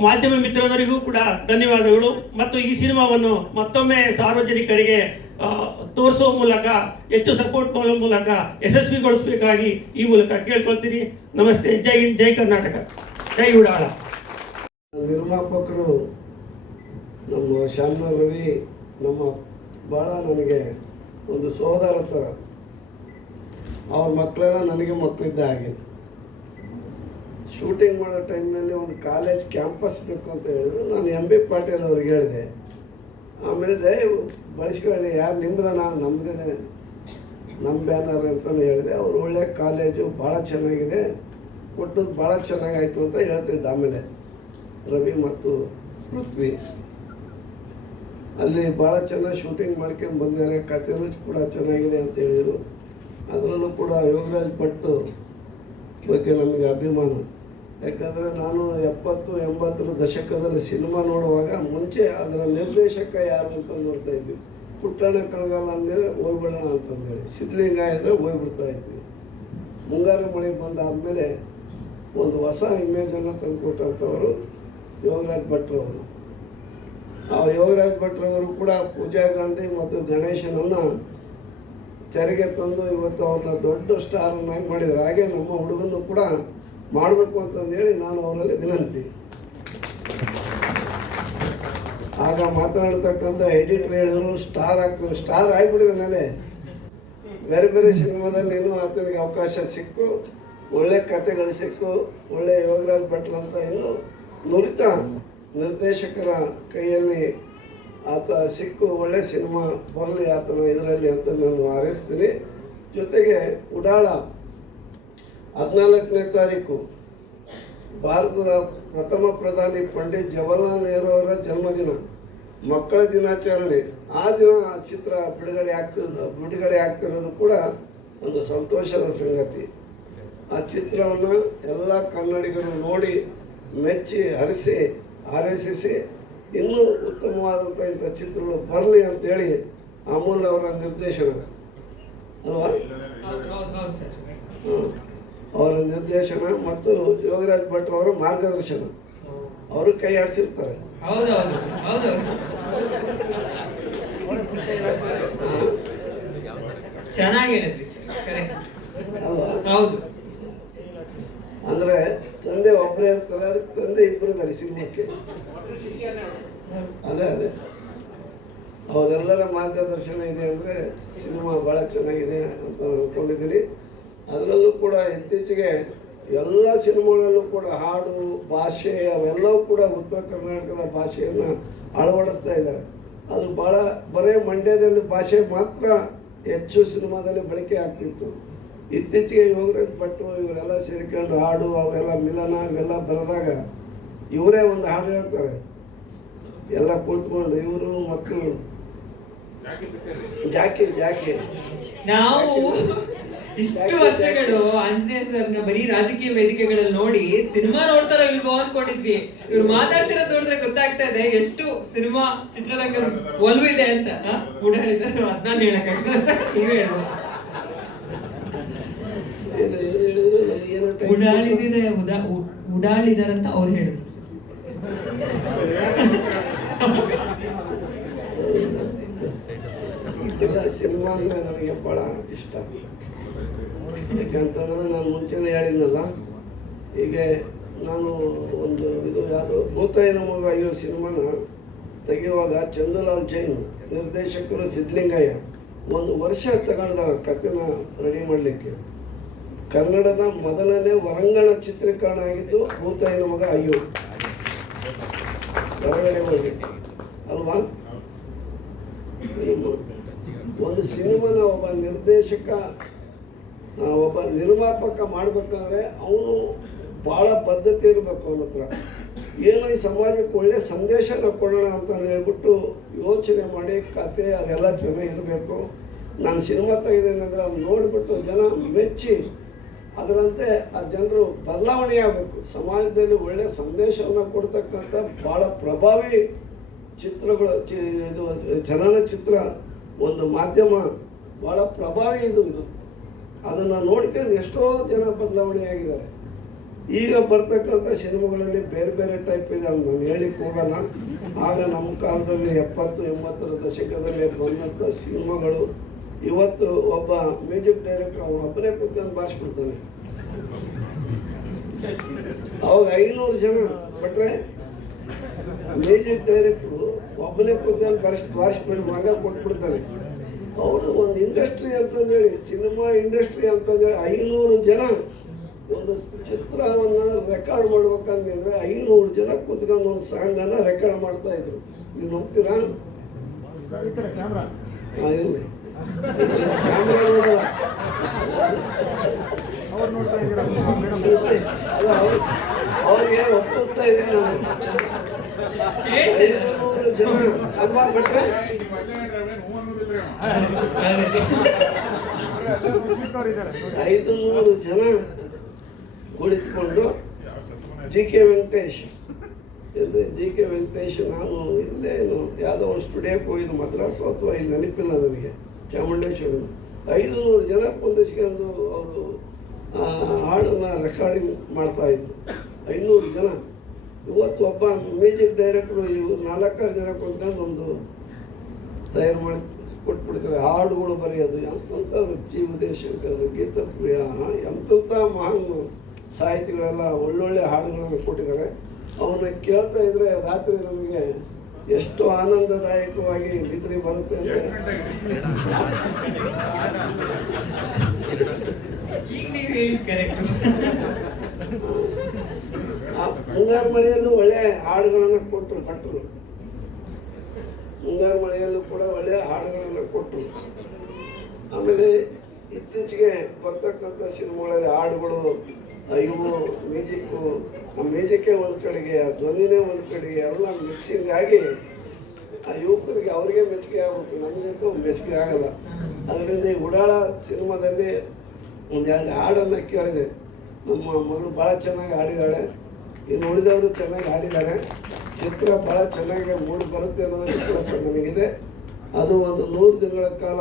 ಮಾಧ್ಯಮ ಮಿತ್ರರಿಗೂ ಕೂಡ ಧನ್ಯವಾದಗಳು. ಮತ್ತು ಈ ಸಿನಿಮಾವನ್ನು ಮತ್ತೊಮ್ಮೆ ಸಾರ್ವಜನಿಕರಿಗೆ ತೋರಿಸುವ ಮೂಲಕ, ಹೆಚ್ಚು ಸಪೋರ್ಟ್ ಮಾಡುವ ಮೂಲಕ ಯಶಸ್ವಿಗೊಳಿಸಬೇಕಾಗಿ ಈ ಮೂಲಕ ಕೇಳ್ಕೊಳ್ತೀನಿ. ನಮಸ್ತೆ. ಜೈ ಹಿಂದ್, ಜೈ ಕರ್ನಾಟಕ, ಜೈ ಉಡಾಳ. ನಿರ್ಮಾಪಕರು ನಮ್ಮ ಶಾಮಾ ರವಿ ಭಾಳ ನನಗೆ ಒಂದು ಸೋದರ ಥರ. ಅವ್ರ ಮಕ್ಕಳೆಲ್ಲ ನನಗೆ ಮಕ್ಕಳಿದ್ದ ಹಾಗೆ. ಶೂಟಿಂಗ್ ಮಾಡೋ ಟೈಮ್ನಲ್ಲಿ ಒಂದು ಕಾಲೇಜ್ ಕ್ಯಾಂಪಸ್ ಬೇಕು ಅಂತ ಹೇಳಿದ್ರು. ನಾನು MB ಪಾಟೀಲ್ ಅವ್ರಿಗೆ ಹೇಳಿದೆ. ಆಮೇಲೆ ಬಳಸ್ಕೊಳ್ಳಿ, ಯಾರು ನಿಮ್ಮದನ, ನಮ್ಮದೇ, ನಮ್ಮ ಬ್ಯಾನರ್ ಅಂತಲೇ ಹೇಳಿದೆ. ಅವರು ಒಳ್ಳೆ ಕಾಲೇಜು, ಭಾಳ ಚೆನ್ನಾಗಿದೆ, ಕೊಟ್ಟದ್ದು ಭಾಳ ಚೆನ್ನಾಗಾಯಿತು ಅಂತ ಹೇಳ್ತಿದ್ದೆ. ಆಮೇಲೆ ರವಿ ಮತ್ತು ಪೃಥ್ವಿ ಅಲ್ಲಿ ಭಾಳ ಚೆನ್ನಾಗಿ ಶೂಟಿಂಗ್ ಮಾಡ್ಕೊಂಡು ಬಂದಿದ್ದಾರೆ. ಕಥೆನೂ ಕೂಡ ಚೆನ್ನಾಗಿದೆ ಅಂತ ಹೇಳಿದರು. ಅದರಲ್ಲೂ ಕೂಡ ಯೋಗರಾಜ್ ಭಟ್ ಬಗ್ಗೆ ನಮಗೆ ಅಭಿಮಾನ. ಯಾಕಂದರೆ ನಾನು 70-80 ದಶಕದಲ್ಲಿ ಸಿನಿಮಾ ನೋಡುವಾಗ ಮುಂಚೆ ಅದರ ನಿರ್ದೇಶಕ ಯಾರು ಅಂತ ನೋಡ್ತಾ ಇದ್ವಿ. ಪುಟ್ಟಣ್ಣ ಕಣಗಾಲ ಅಂದರೆ ಹೋಗ್ಬೇಡ ಅಂತಂದೇಳಿ, ಸಿದ್ಧಲಿಂಗಾಯ ಅಂದರೆ ಹೋಗ್ಬಿಡ್ತಾ ಇದ್ವಿ. ಮುಂಗಾರು ಮಳೆ ಬಂದಾದಮೇಲೆ ಒಂದು ಹೊಸ ಇಮೇಜನ್ನು ತಂದುಕೊಟ್ಟಂಥವರು ಯೋಗರಾಜ್ ಭಟ್ರವರು. ಆ ಯೋಗರಾಜ್ ಭಟ್ರವರು ಕೂಡ ಪೂಜಾ ಗಾಂಧಿ ಮತ್ತು ಗಣೇಶನನ್ನು ತೆರೆಗೆ ತಂದು ಇವತ್ತು ಅವ್ರನ್ನ ದೊಡ್ಡ ಸ್ಟಾರನ್ನಾಗಿ ಮಾಡಿದ್ದಾರೆ. ಹಾಗೆ ನಮ್ಮ ಹುಡುಗನ್ನು ಕೂಡ ಮಾಡಬೇಕು ಅಂತಂದೇಳಿ ನಾನು ಅವರಲ್ಲಿ ವಿನಂತಿ. ಆಗ ಮಾತನಾಡ್ತಕ್ಕಂಥ ಎಡಿಟರ್ ಹೇಳಿದ್ರು ಸ್ಟಾರ್ ಆಗ್ತಾರೆ. ಸ್ಟಾರ್ ಆಗಿಬಿಟ್ಟಿದ ಮೇಲೆ ಬೇರೆ ಬೇರೆ ಸಿನಿಮಾದಲ್ಲಿ ಇನ್ನೂ ಆತನಿಗೆ ಅವಕಾಶ ಸಿಕ್ಕು, ಒಳ್ಳೆ ಕಥೆಗಳು ಸಿಕ್ಕು, ಒಳ್ಳೆ ಯೋಗರಾಜ್ ಭಟ್ರು ಅಂತ ಇನ್ನೂ ನುರಿತ ನಿರ್ದೇಶಕರ ಕೈಯಲ್ಲಿ ಆತ ಸಿಕ್ಕು ಒಳ್ಳೆ ಸಿನಿಮಾ ಬರಲಿ ಆತನ ಇದರಲ್ಲಿ ಅಂತ ನಾನು ಹಾರೈಸ್ತೀನಿ. ಜೊತೆಗೆ ಉಡಾಳ 14ನೇ ತಾರೀಕು ಭಾರತದ ಪ್ರಥಮ ಪ್ರಧಾನಿ ಪಂಡಿತ್ ಜವಾಹರ್ಲಾಲ್ ನೆಹರು ಅವರ ಜನ್ಮದಿನ, ಮಕ್ಕಳ ದಿನಾಚರಣೆ. ಆ ದಿನ ಆ ಚಿತ್ರ ಬಿಡುಗಡೆ ಆಗ್ತಿರೋದು ಕೂಡ ಒಂದು ಸಂತೋಷದ ಸಂಗತಿ. ಆ ಚಿತ್ರವನ್ನು ಎಲ್ಲ ಕನ್ನಡಿಗರು ನೋಡಿ ಮೆಚ್ಚಿ ಹಾರೈಸಿ ಇನ್ನೂ ಉತ್ತಮವಾದಂಥ ಇಂಥ ಚಿತ್ರಗಳು ಬರಲಿ ಅಂತೇಳಿ ಅಮೂಲ್ ಅವರ ನಿರ್ದೇಶನ ಅಲ್ವಾ, ಅವರ ನಿರ್ದೇಶನ ಮತ್ತು ಯೋಗರಾಜ್ ಭಟ್ ಅವರ ಮಾರ್ಗದರ್ಶನ, ಅವರು ಕೈ ಆಡಿಸಿರ್ತಾರೆ. ಚೆನ್ನಾಗಿ ಅಂದ್ರೆ ತಂದೆ ಒಬ್ಬರೇ ಇರ್ತಾರೆ, ಅದಕ್ಕೆ ತಂದೆ ಇಬ್ಬರು ಇದ್ದಾರೆ ಸಿನಿಮಾಕ್ಕೆ. ಅದೇ ಅವರೆಲ್ಲರ ಮಾರ್ಗದರ್ಶನ ಇದೆ ಅಂದರೆ ಸಿನಿಮಾ ಭಾಳ ಚೆನ್ನಾಗಿದೆ ಅಂತ ಅಂದ್ಕೊಂಡಿದ್ದೀನಿ. ಅದರಲ್ಲೂ ಕೂಡ ಇತ್ತೀಚೆಗೆ ಎಲ್ಲ ಸಿನಿಮಾಗಳಲ್ಲೂ ಕೂಡ ಹಾಡು, ಭಾಷೆ ಅವೆಲ್ಲವೂ ಕೂಡ ಉತ್ತರ ಕರ್ನಾಟಕದ ಭಾಷೆಯನ್ನು ಅಳವಡಿಸ್ತಾ ಇದ್ದಾರೆ. ಅದು ಭಾಳ ಬರೀ ಮಂಡ್ಯದಲ್ಲಿ ಭಾಷೆ ಮಾತ್ರ ಹೆಚ್ಚು ಸಿನಿಮಾದಲ್ಲಿ ಬಳಕೆ ಆಗ್ತಿತ್ತು. ಇತ್ತೀಚೆಗೆ ಯೋಗರಾಜ್ ಭಟ್ರು ಇವರೆಲ್ಲ ಸೇರಿಕೊಂಡು ಹಾಡು ಅವೆಲ್ಲ ಮಿಲನ ಇವೆಲ್ಲ ಬರೆದಾಗ ಇವರೇ ಒಂದು ಹಾಡು ಹೇಳ್ತಾರೆ ಎಲ್ಲ ಕುಳಿತುಕೊಂಡು, ಇವರು ಮತ್ತು ಜಾಕಿ ನಾವು ಇಷ್ಟು ವರ್ಷಗಳು ಆಂಜನೇಯ ಸರ್ನ ಬರೀ ರಾಜಕೀಯ ವೇದಿಕೆಗಳಲ್ಲಿ ನೋಡಿ ಸಿನಿಮಾ ನೋಡ್ತಾರೋ ಇಲ್ವೋ ಅನ್ಕೊಂಡಿದ್ವಿ. ಇವ್ರು ಮಾತಾಡ್ತಿರೋದು ನೋಡಿದ್ರೆ ಗೊತ್ತಾಗ್ತಾ ಇದೆ ಎಷ್ಟು ಸಿನಿಮಾ ಚಿತ್ರರಂಗ ಒಲವು ಇದೆ ಅಂತ. ಉಡಾಳಿದಾರೆ ಅದನ್ನ ಹೇಳಕ್ಕಾಗ್ತದೆ, ನೀವೇ ಹೇಳುವ. ಉಡಾಳಿದಾರಂತ ಅವ್ರು ಹೇಳಿದ್ರು. ಸಿನಿಮಾ ಅಂದರೆ ನನಗೆ ಭಾಳ ಇಷ್ಟ. ಯಾಕಂತಂದ್ರೆ ನಾನು ಮುಂಚೆನೇ ಹೇಳಿದ್ನಲ್ಲ, ಈಗ ನಾನು ಒಂದು ಇದು ಯಾವುದು ಭೂತಾಯಿನ ಮಗ ಅಯ್ಯೋ ಸಿನಿಮಾನ ತೆಗೆಯುವಾಗ ಚಂದುಲಾಲ್ ಜೈನ್, ನಿರ್ದೇಶಕರು ಸಿದ್ಧಲಿಂಗಯ್ಯ, 1 ವರ್ಷ ತಗೊಂಡಿದ್ದಾರೆ ಕಥೆನ ರೆಡಿ ಮಾಡಲಿಕ್ಕೆ. ಕನ್ನಡದ ಮೊದಲನೇ ಹೊರಾಂಗಣ ಚಿತ್ರೀಕರಣ ಆಗಿದ್ದು ಭೂತಾಯಿನ ಮಗ ಅಯ್ಯೋ ಹೊರಗಡೆ ಹೋಗಿ ಅಲ್ವಾ. ಒಂದು ಸಿನಿಮಾನ ಒಬ್ಬ ನಿರ್ದೇಶಕ ಒಬ್ಬ ನಿರ್ಮಾಪಕ ಮಾಡಬೇಕಂದ್ರೆ ಅವನು ಭಾಳ ಬದ್ಧತೆ ಇರಬೇಕು ಅವನ ಹತ್ರ. ಏನೋ ಈ ಸಮಾಜಕ್ಕೆ ಒಳ್ಳೆ ಸಂದೇಶನ ಕೊಡೋಣ ಅಂತಂದು ಹೇಳ್ಬಿಟ್ಟು ಯೋಚನೆ ಮಾಡಿ ಕತೆ ಅದೆಲ್ಲ ಚೆನ್ನಾಗಿರಬೇಕು. ನಾನು ಸಿನಿಮಾ ತೆಗೆದೇನೆ ಅಂದರೆ ಅದು ನೋಡಿಬಿಟ್ಟು ಜನ ಮೆಚ್ಚಿ ಅದರಂತೆ ಆ ಜನರು ಬದಲಾವಣೆ ಆಗಬೇಕು. ಸಮಾಜದಲ್ಲಿ ಒಳ್ಳೆಯ ಸಂದೇಶವನ್ನು ಕೊಡ್ತಕ್ಕಂಥ ಭಾಳ ಪ್ರಭಾವಿ ಚಿತ್ರಗಳು ಇದು ಚಲನಚಿತ್ರ ಒಂದು ಮಾಧ್ಯಮ ಭಾಳ ಪ್ರಭಾವಿ ಇದು ಅದನ್ನು ನೋಡ್ಕೊಂಡು ಎಷ್ಟೋ ಜನ ಬದಲಾವಣೆ ಆಗಿದ್ದಾರೆ. ಈಗ ಬರ್ತಕ್ಕಂಥ ಸಿನಿಮಾಗಳಲ್ಲಿ ಬೇರೆ ಬೇರೆ ಟೈಪ್ ಇದೆ, ಅದು ನಾನು ಹೇಳಿಕ್ಕೆ ಹೋಗಲ್ಲ. ಆಗ ನಮ್ಮ ಕಾಲದಲ್ಲಿ 70-80ರ ದಶಕದಲ್ಲಿ ಬಂದಂಥ ಸಿನಿಮಾಗಳು ಇವತ್ತು ಒಬ್ಬ ಮ್ಯೂಸಿಕ್ ಡೈರೆಕ್ಟರ್ ಅವನು ಒಬ್ಬನೇ ಕೂತ್ಕೊಂಡು ಬಾರಿಸ್ಬಿಡ್ತಾನೆ. ಅವಾಗ 500 ಜನ ಬಿಟ್ರೆ ಮ್ಯೂಸಿಕ್ ಡೈರೆಕ್ಟ್ರು ಒಬ್ಬನೇ ಕೂತ್ಕೊಂಡು ಬಾರಿಸ್ಬಿಟ್ಟು ಮಗ ಕೊಟ್ಬಿಡ್ತಾನೆ. ಅವರು ಒಂದು ಇಂಡಸ್ಟ್ರಿ ಅಂತಂದೇಳಿ, ಸಿನಿಮಾ ಇಂಡಸ್ಟ್ರಿ ಅಂತಂದೇಳಿ 500 ಜನ ಒಂದು ಚಿತ್ರವನ್ನು ರೆಕಾರ್ಡ್ ಮಾಡ್ಬೇಕಂದ್ರೆ 500 ಜನ ಕೂತ್ಕೊಂಡು ಒಂದು ಸಾಂಗನ್ನು ರೆಕಾರ್ಡ್ ಮಾಡ್ತಾ ಇದ್ರು. ನೀವು ನೋಡ್ತೀರಾ? ಹಾಂ, ಇರಲಿ, ಕ್ಯಾಮ್ರಾ ನೋಡಲ್ಲ. ಅವ್ರಿಗೆ ಒಪ್ಪಿಸ್ತಾ ಇದ್ದೀನಿ ನಾನು. 500 ಜನ ಅಲ್ವಾ ಬಿಟ್ರೆ 500 ಜನ ಕುಳಿತುಕೊಂಡು ಜಿ.ಕೆ. ವೆಂಕಟೇಶ್ ನಾನು ಇಲ್ಲೇನು ಯಾವುದೋ ಒಂದು ಸ್ಟುಡಿಯೋಕ್ಕೆ ಹೋಗಿದ್ದು, ಮದ್ರಾಸು ಅಥವಾ ಇಲ್ಲಿ ನೆನಪಿಲ್ಲ ನನಗೆ, ಚಾಮುಂಡೇಶ್ವರಿ. 500 ಜನ ಕುಂದಿಸ್ಕೊಂಡು ಅವರು ಹಾಡನ್ನು ರೆಕಾರ್ಡಿಂಗ್ ಮಾಡ್ತಾಯಿದ್ರು. 500 ಜನ. ಇವತ್ತು ಒಬ್ಬ ಮ್ಯೂಸಿಕ್ ಡೈರೆಕ್ಟ್ರು ಇವರು 4-6 ಜನ ಕುಂತ್ಕೊಂಡು ಒಂದು ತಯಾರು ಮಾಡಿ ಕೊಟ್ಬಿಡ್ತಾರೆ. ಹಾಡುಗಳು ಬರೆಯೋದು ಎಂಥವ್ರು, ಜಿ ಉದಯಶಂಕರ್, ಗೀತಪ್ರಿಯ, ಎಂಥ ಮಹಾನ್ ಸಾಹಿತಿಗಳೆಲ್ಲ ಒಳ್ಳೊಳ್ಳೆ ಹಾಡುಗಳನ್ನು ಕೊಟ್ಟಿದ್ದಾರೆ. ಅವನ್ನ ಕೇಳ್ತಾ ಇದ್ರೆ ರಾತ್ರಿ ನಮಗೆ ಎಷ್ಟು ಆನಂದದಾಯಕವಾಗಿ ನಿದ್ರೆ ಬರುತ್ತೆ ಅಂದರೆ ಮುಂಗಾರು ಮಳೆಯಲ್ಲೂ ಒಳ್ಳೆ ಹಾಡುಗಳನ್ನು ಕೊಟ್ಟರು ಭಟ್ರು. ಮುಂಗಾರು ಮಳೆಯಲ್ಲೂ ಕೂಡ ಒಳ್ಳೆಯ ಹಾಡುಗಳನ್ನು ಕೊಟ್ಟರು. ಆಮೇಲೆ ಇತ್ತೀಚೆಗೆ ಬರ್ತಕ್ಕಂಥ ಸಿನಿಮಾಗಳಲ್ಲಿ ಹಾಡುಗಳು ಇವು ಮ್ಯೂಸಿಕ್ಕೇ ಒಂದು ಕಡೆಗೆ, ಆ ಧ್ವನಿನೇ ಒಂದು ಕಡೆಗೆ, ಎಲ್ಲ ಮಿಕ್ಸಿಂಗ್ ಆಗಿ ಆ ಯುವಕರಿಗೆ ಅವ್ರಿಗೆ ಮೆಚ್ಚುಗೆ ಆಗಬೇಕು, ನಮಗಂತೂ ಮೆಚ್ಚುಗೆ ಆಗಲ್ಲ. ಅದರಿಂದ ಈ ಉಡಾಳ ಸಿನಿಮಾದಲ್ಲಿ 1-2 ಹಾಡನ್ನು ಕೇಳಿದೆ. ನಮ್ಮ ಮಗಳು ಭಾಳ ಚೆನ್ನಾಗಿ ಹಾಡಿದ್ದಾಳೆ, ಇನ್ನು ಉಳಿದವರು ಚೆನ್ನಾಗಿ ಹಾಡಿದ್ದಾರೆ. ಚಿತ್ರ ಭಾಳ ಚೆನ್ನಾಗಿ ಮೂಡಿ ಬರುತ್ತೆ ಅನ್ನೋದು ವಿಶ್ವಾಸ ನನಗಿದೆ. ಅದು ಒಂದು 100 ದಿನಗಳ ಕಾಲ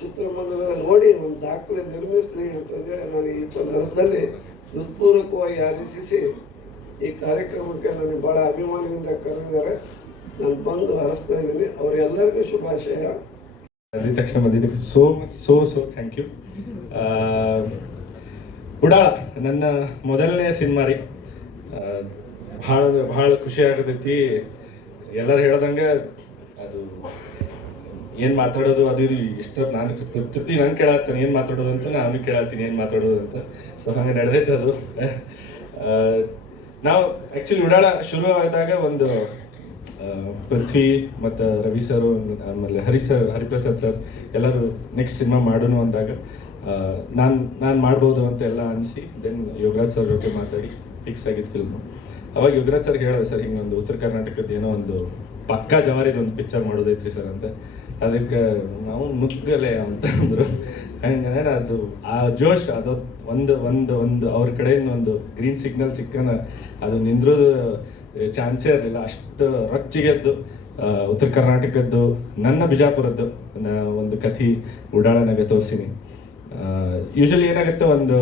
ಚಿತ್ರಮಂದಿರದಲ್ಲಿ ನೋಡಿ ಒಂದು ದಾಖಲೆ ನಿರ್ಮಿಸಲಿ ಅಂತಂದೇಳಿ ನಾನು ಈ ಸಂದರ್ಭದಲ್ಲಿ ಹೃತ್ಪೂರ್ವಕವಾಗಿ ಹಾರೈಸಿ ಈ ಕಾರ್ಯಕ್ರಮಕ್ಕೆ ನನಗೆ ಭಾಳ ಅಭಿಮಾನದಿಂದ ಕರೆದಿದ್ದಾರೆ. ನಾನು ಬಂದು ಹರಿಸ್ತಾ ಇದ್ದೀನಿ. ಅವರೆಲ್ಲರಿಗೂ ಶುಭಾಶಯ. ಅಂದಿದ ತಕ್ಷಣ ಬಂದಿದ್ದಕ್ಕೆ ಸೋ ಥ್ಯಾಂಕ್ ಯು. ಉಡಾಳ ನನ್ನ ಮೊದಲನೇ ಸಿನಿಮಾ ರೀ. ಭಾಳ ಖುಷಿ ಆಗತೈತಿ. ಎಲ್ಲರೂ ಹೇಳ್ದಂಗೆ ಅದು ಏನು ಮಾತಾಡೋದು ಅದು ಇದು ಇಷ್ಟ ನಾನು ಪ್ರತಿ ನಂಗೆ ಕೇಳತ್ತೀನಿ ಏನು ಮಾತಾಡೋದು ಅಂತ, ನಾನು ಕೇಳತ್ತೀನಿ ಏನು ಮಾತಾಡೋದು ಅಂತ. ಸೊ ಹಂಗೆ ನಡೆದೈತೆ ಅದು. ನಾವು ಆ್ಯಕ್ಚುಲಿ ಉಡಾಳ ಶುರು ಆದಾಗ ಒಂದು ಪೃಥ್ವಿ ಮತ್ತು ರವಿ ಸರ್ ಆಮೇಲೆ ಹರಿಪ್ರಸಾದ್ ಸರ್ ಎಲ್ಲರೂ ನೆಕ್ಸ್ಟ್ ಸಿನಿಮಾ ಮಾಡೋಣ ಅಂದಾಗ ನಾನು ಮಾಡ್ಬೋದು ಅಂತ ಎಲ್ಲ ಅನಿಸಿ ದೆನ್ ಯೋಗರಾಜ್ ಸರ್ ಜೊತೆ ಮಾತಾಡಿ ಫಿಕ್ಸ್ ಆಗಿದ್ದು ಫಿಲ್ಮು. ಅವಾಗ ಯೋಗರಾಜ್ ಸರ್ಗೆ ಹೇಳಿದೆ, ಸರ್ ಹಿಂಗೆ ಒಂದು ಉತ್ತರ ಕರ್ನಾಟಕದ ಏನೋ ಒಂದು ಪಕ್ಕಾ ಜವಾರಿದು ಒಂದು ಪಿಕ್ಚರ್ ಮಾಡೋದೈತ್ರಿ ಸರ್ ಅಂತ. ಅದಕ್ಕೆ ನಾವು ನುಗ್ಗಲೆ ಅಂತ ಅಂದರು. ಹಂಗೆ ಅದು ಆ ಜೋಶ್ ಅದು ಒಂದು ಅವ್ರ ಕಡೆಯಿಂದ ಒಂದು ಗ್ರೀನ್ ಸಿಗ್ನಲ್ ಸಿಕ್ಕನ ಅದು ನಿಂದ್ರೋದು ಚಾನ್ಸೇ ಇರಲಿಲ್ಲ. ಅಷ್ಟು ರೊಚ್ಚಿಗೆದ್ದು ಉತ್ತರ ಕರ್ನಾಟಕದ್ದು ನನ್ನ ಬಿಜಾಪುರದ್ದು ಒಂದು ಕಥೆ ಉಡಾಳನಾಗೆ ತೋರಿಸಿನಿ. ಯೂಶಲಿ ಏನಾಗುತ್ತೆ, ಒಂದು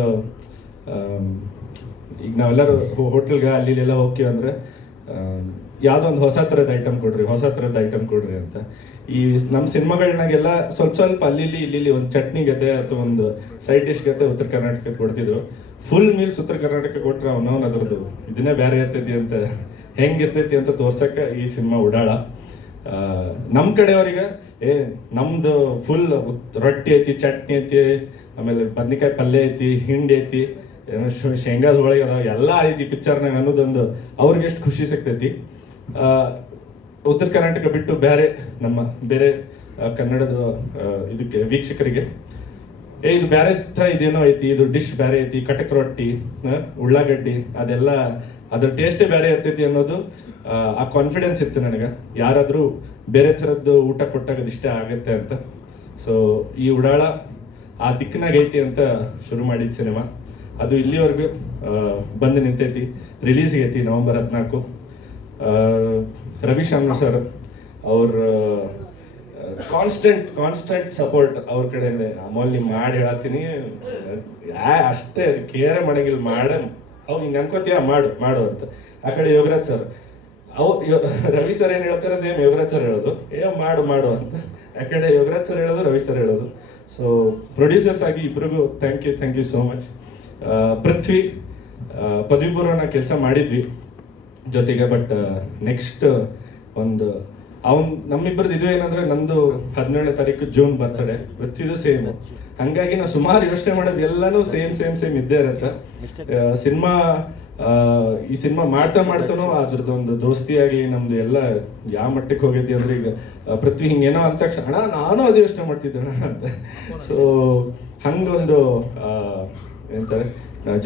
ಈಗ ನಾವೆಲ್ಲರೂ ಹೋಟೆಲ್ಗೆ ಅಲ್ಲಿ ಎಲ್ಲ ಹೋಗ್ತೀವಿ ಅಂದರೆ ಯಾವುದೋ ಒಂದು ಹೊಸ ಥರದ ಐಟಮ್ ಕೊಡ್ರಿ ಅಂತ. ಈ ನಮ್ಮ ಸಿನಿಮಾಗಳನ್ನಾಗೆಲ್ಲ ಸ್ವಲ್ಪ ಅಲ್ಲಿ ಇಲ್ಲಿ ಒಂದು ಚಟ್ನಿ ಗತೆ ಅಥವಾ ಒಂದು ಸೈಡ್ ಡಿಶ್ ಗತೆ ಉತ್ತರ ಕರ್ನಾಟಕಕ್ಕೆ ಕೊಡ್ತಿದ್ರು. ಫುಲ್ ಮೀಲ್ಸ್ ಉತ್ತರ ಕರ್ನಾಟಕ ಕೊಟ್ಟರೆ ಅವನವನು ಅದರದ್ದು ಇದನ್ನೇ ಬೇರೆ ಇರ್ತೈತಿ ಅಂತ ಹೆಂಗಿರ್ತೈತಿ ಅಂತ ತೋರ್ಸಕ್ಕೆ ಈ ಸಿನಿಮಾ ಉಡಾಳ. ನಮ್ಮ ಕಡೆಯವ್ರಿಗೆ ನಮ್ದು ಫುಲ್ ರೊಟ್ಟಿ ಐತಿ, ಚಟ್ನಿ ಐತಿ, ಆಮೇಲೆ ಬದ್ನಿಕಾಯಿ ಪಲ್ಯ ಐತಿ, ಹಿಂಡಿ ಐತಿ, ಏನೋ ಶೇಂಗಾದ ಹೋಳಿಗೆ ಅದಾವ, ಎಲ್ಲ ಐತಿ ಪಿಕ್ಚರ್ನಾಗ ಅನ್ನೋದೊಂದು ಅವ್ರಿಗೆ ಎಷ್ಟು ಖುಷಿ ಸಿಗ್ತೈತಿ. ಉತ್ತರ ಕರ್ನಾಟಕ ಬಿಟ್ಟು ಬೇರೆ ಕನ್ನಡದ ಇದಕ್ಕೆ ವೀಕ್ಷಕರಿಗೆ ಇದು ಬೇರೆ ಥರ ಇದೇನೋ ಐತಿ, ಇದು ಡಿಶ್ ಬೇರೆ ಐತಿ, ಕಟಕ್ ರೊಟ್ಟಿ, ಉಳ್ಳಾಗಡ್ಡಿ, ಅದೆಲ್ಲ ಅದ್ರ ಟೇಸ್ಟೇ ಬೇರೆ ಇರ್ತೈತಿ ಅನ್ನೋದು ಆ ಕಾನ್ಫಿಡೆನ್ಸ್ ಇತ್ತು ನನಗೆ. ಯಾರಾದರೂ ಬೇರೆ ಥರದ್ದು ಊಟ ಕೊಟ್ಟಾಗ ಅದು ಇಷ್ಟ ಆಗುತ್ತೆ ಅಂತ. ಸೊ ಈ ಉಡಾಳ ಆ ದಿಕ್ಕಿನಾಗ ಐತಿ ಅಂತ ಶುರು ಮಾಡಿದ ಸಿನಿಮಾ. ಅದು ಇಲ್ಲಿವರೆಗೂ ಬಂದು ನಿಂತೈತಿ. ರಿಲೀಸ್ ಐತಿ November 14. ರವಿ ಶಾಮ್ರು ಸರ್ ಅವ್ರ ಕಾನ್ಸ್ಟೆಂಟ್ ಸಪೋರ್ಟ್ ಅವ್ರ ಕಡೆಯಿಂದ ಅಮೂಲ್ಯ ಮಾಡಿ ಹೇಳ್ತೀನಿ. ಅಷ್ಟೇ ಕೇರೆ ಮಾಡಂಗಿಲ್ಲ, ಅವ್ ಹಿಂಗೆ ಅನ್ಕೋತೀಯ ಮಾಡು ಅಂತ. ಆ ಕಡೆ ಯೋಗರಾಜ್ ಸರ್ ರವಿ ಸರ್ ಏನು ಹೇಳ್ತಾರೆ ಸೇಮ್ ಯೋಗರಾಜ್ ಸರ್ ಹೇಳೋದು, ಮಾಡು ಅಂತ. ಆ ಕಡೆ ಯೋಗರಾಜ್ ಸರ್ ಹೇಳೋದು, ರವಿ ಸರ್ ಹೇಳೋದು. ಸೊ ಪ್ರೊಡ್ಯೂಸರ್ಸ್ ಆಗಿ ಇಬ್ರಿಗೂ ಥ್ಯಾಂಕ್ ಯು ಸೋ ಮಚ್. ಪೃಥ್ವಿ ಪದವಿ ಪೂರ್ವನ ಕೆಲಸ ಮಾಡಿದ್ವಿ ಜೊತೆಗೆ, ಬಟ್ ನೆಕ್ಸ್ಟ್ ಒಂದು ನಮ್ಮಿಬ್ಬರದ್ದು ಇದು ಏನಂದ್ರೆ ನಂದು 17ನೇ ತಾರೀಕು ಜೂನ್ ಬರ್ತಡೆ, ಪೃಥ್ವಿದು ಸೇಮ್. ಹಂಗಾಗಿ ನಾವು ಸುಮಾರು ಯೋಚನೆ ಮಾಡೋದು ಎಲ್ಲಾನು ಸೇಮ್ ಇದ್ದೇ ಇರತ್ತೆ. ಈ ಸಿನಿಮಾ ಮಾಡ್ತಾನೋ ಅದ್ರದ್ದೊಂದು ದೋಸ್ತಿಯಾಗಿ ನಮ್ದು ಎಲ್ಲ ಯಾವ ಮಟ್ಟಕ್ಕೆ ಹೋಗೈತಿ ಅಂದ್ರೆ, ಈಗ ಪೃಥ್ವಿ ಹಿಂಗೇನೋ ಅಂದ ತಕ್ಷಣ ನಾನು ಅದು ಯೋಚನೆ ಮಾಡ್ತಿದ್ದೆ ಅಂತ. ಸೊ ಹಂಗೊಂದು ಏನಂತಾರೆ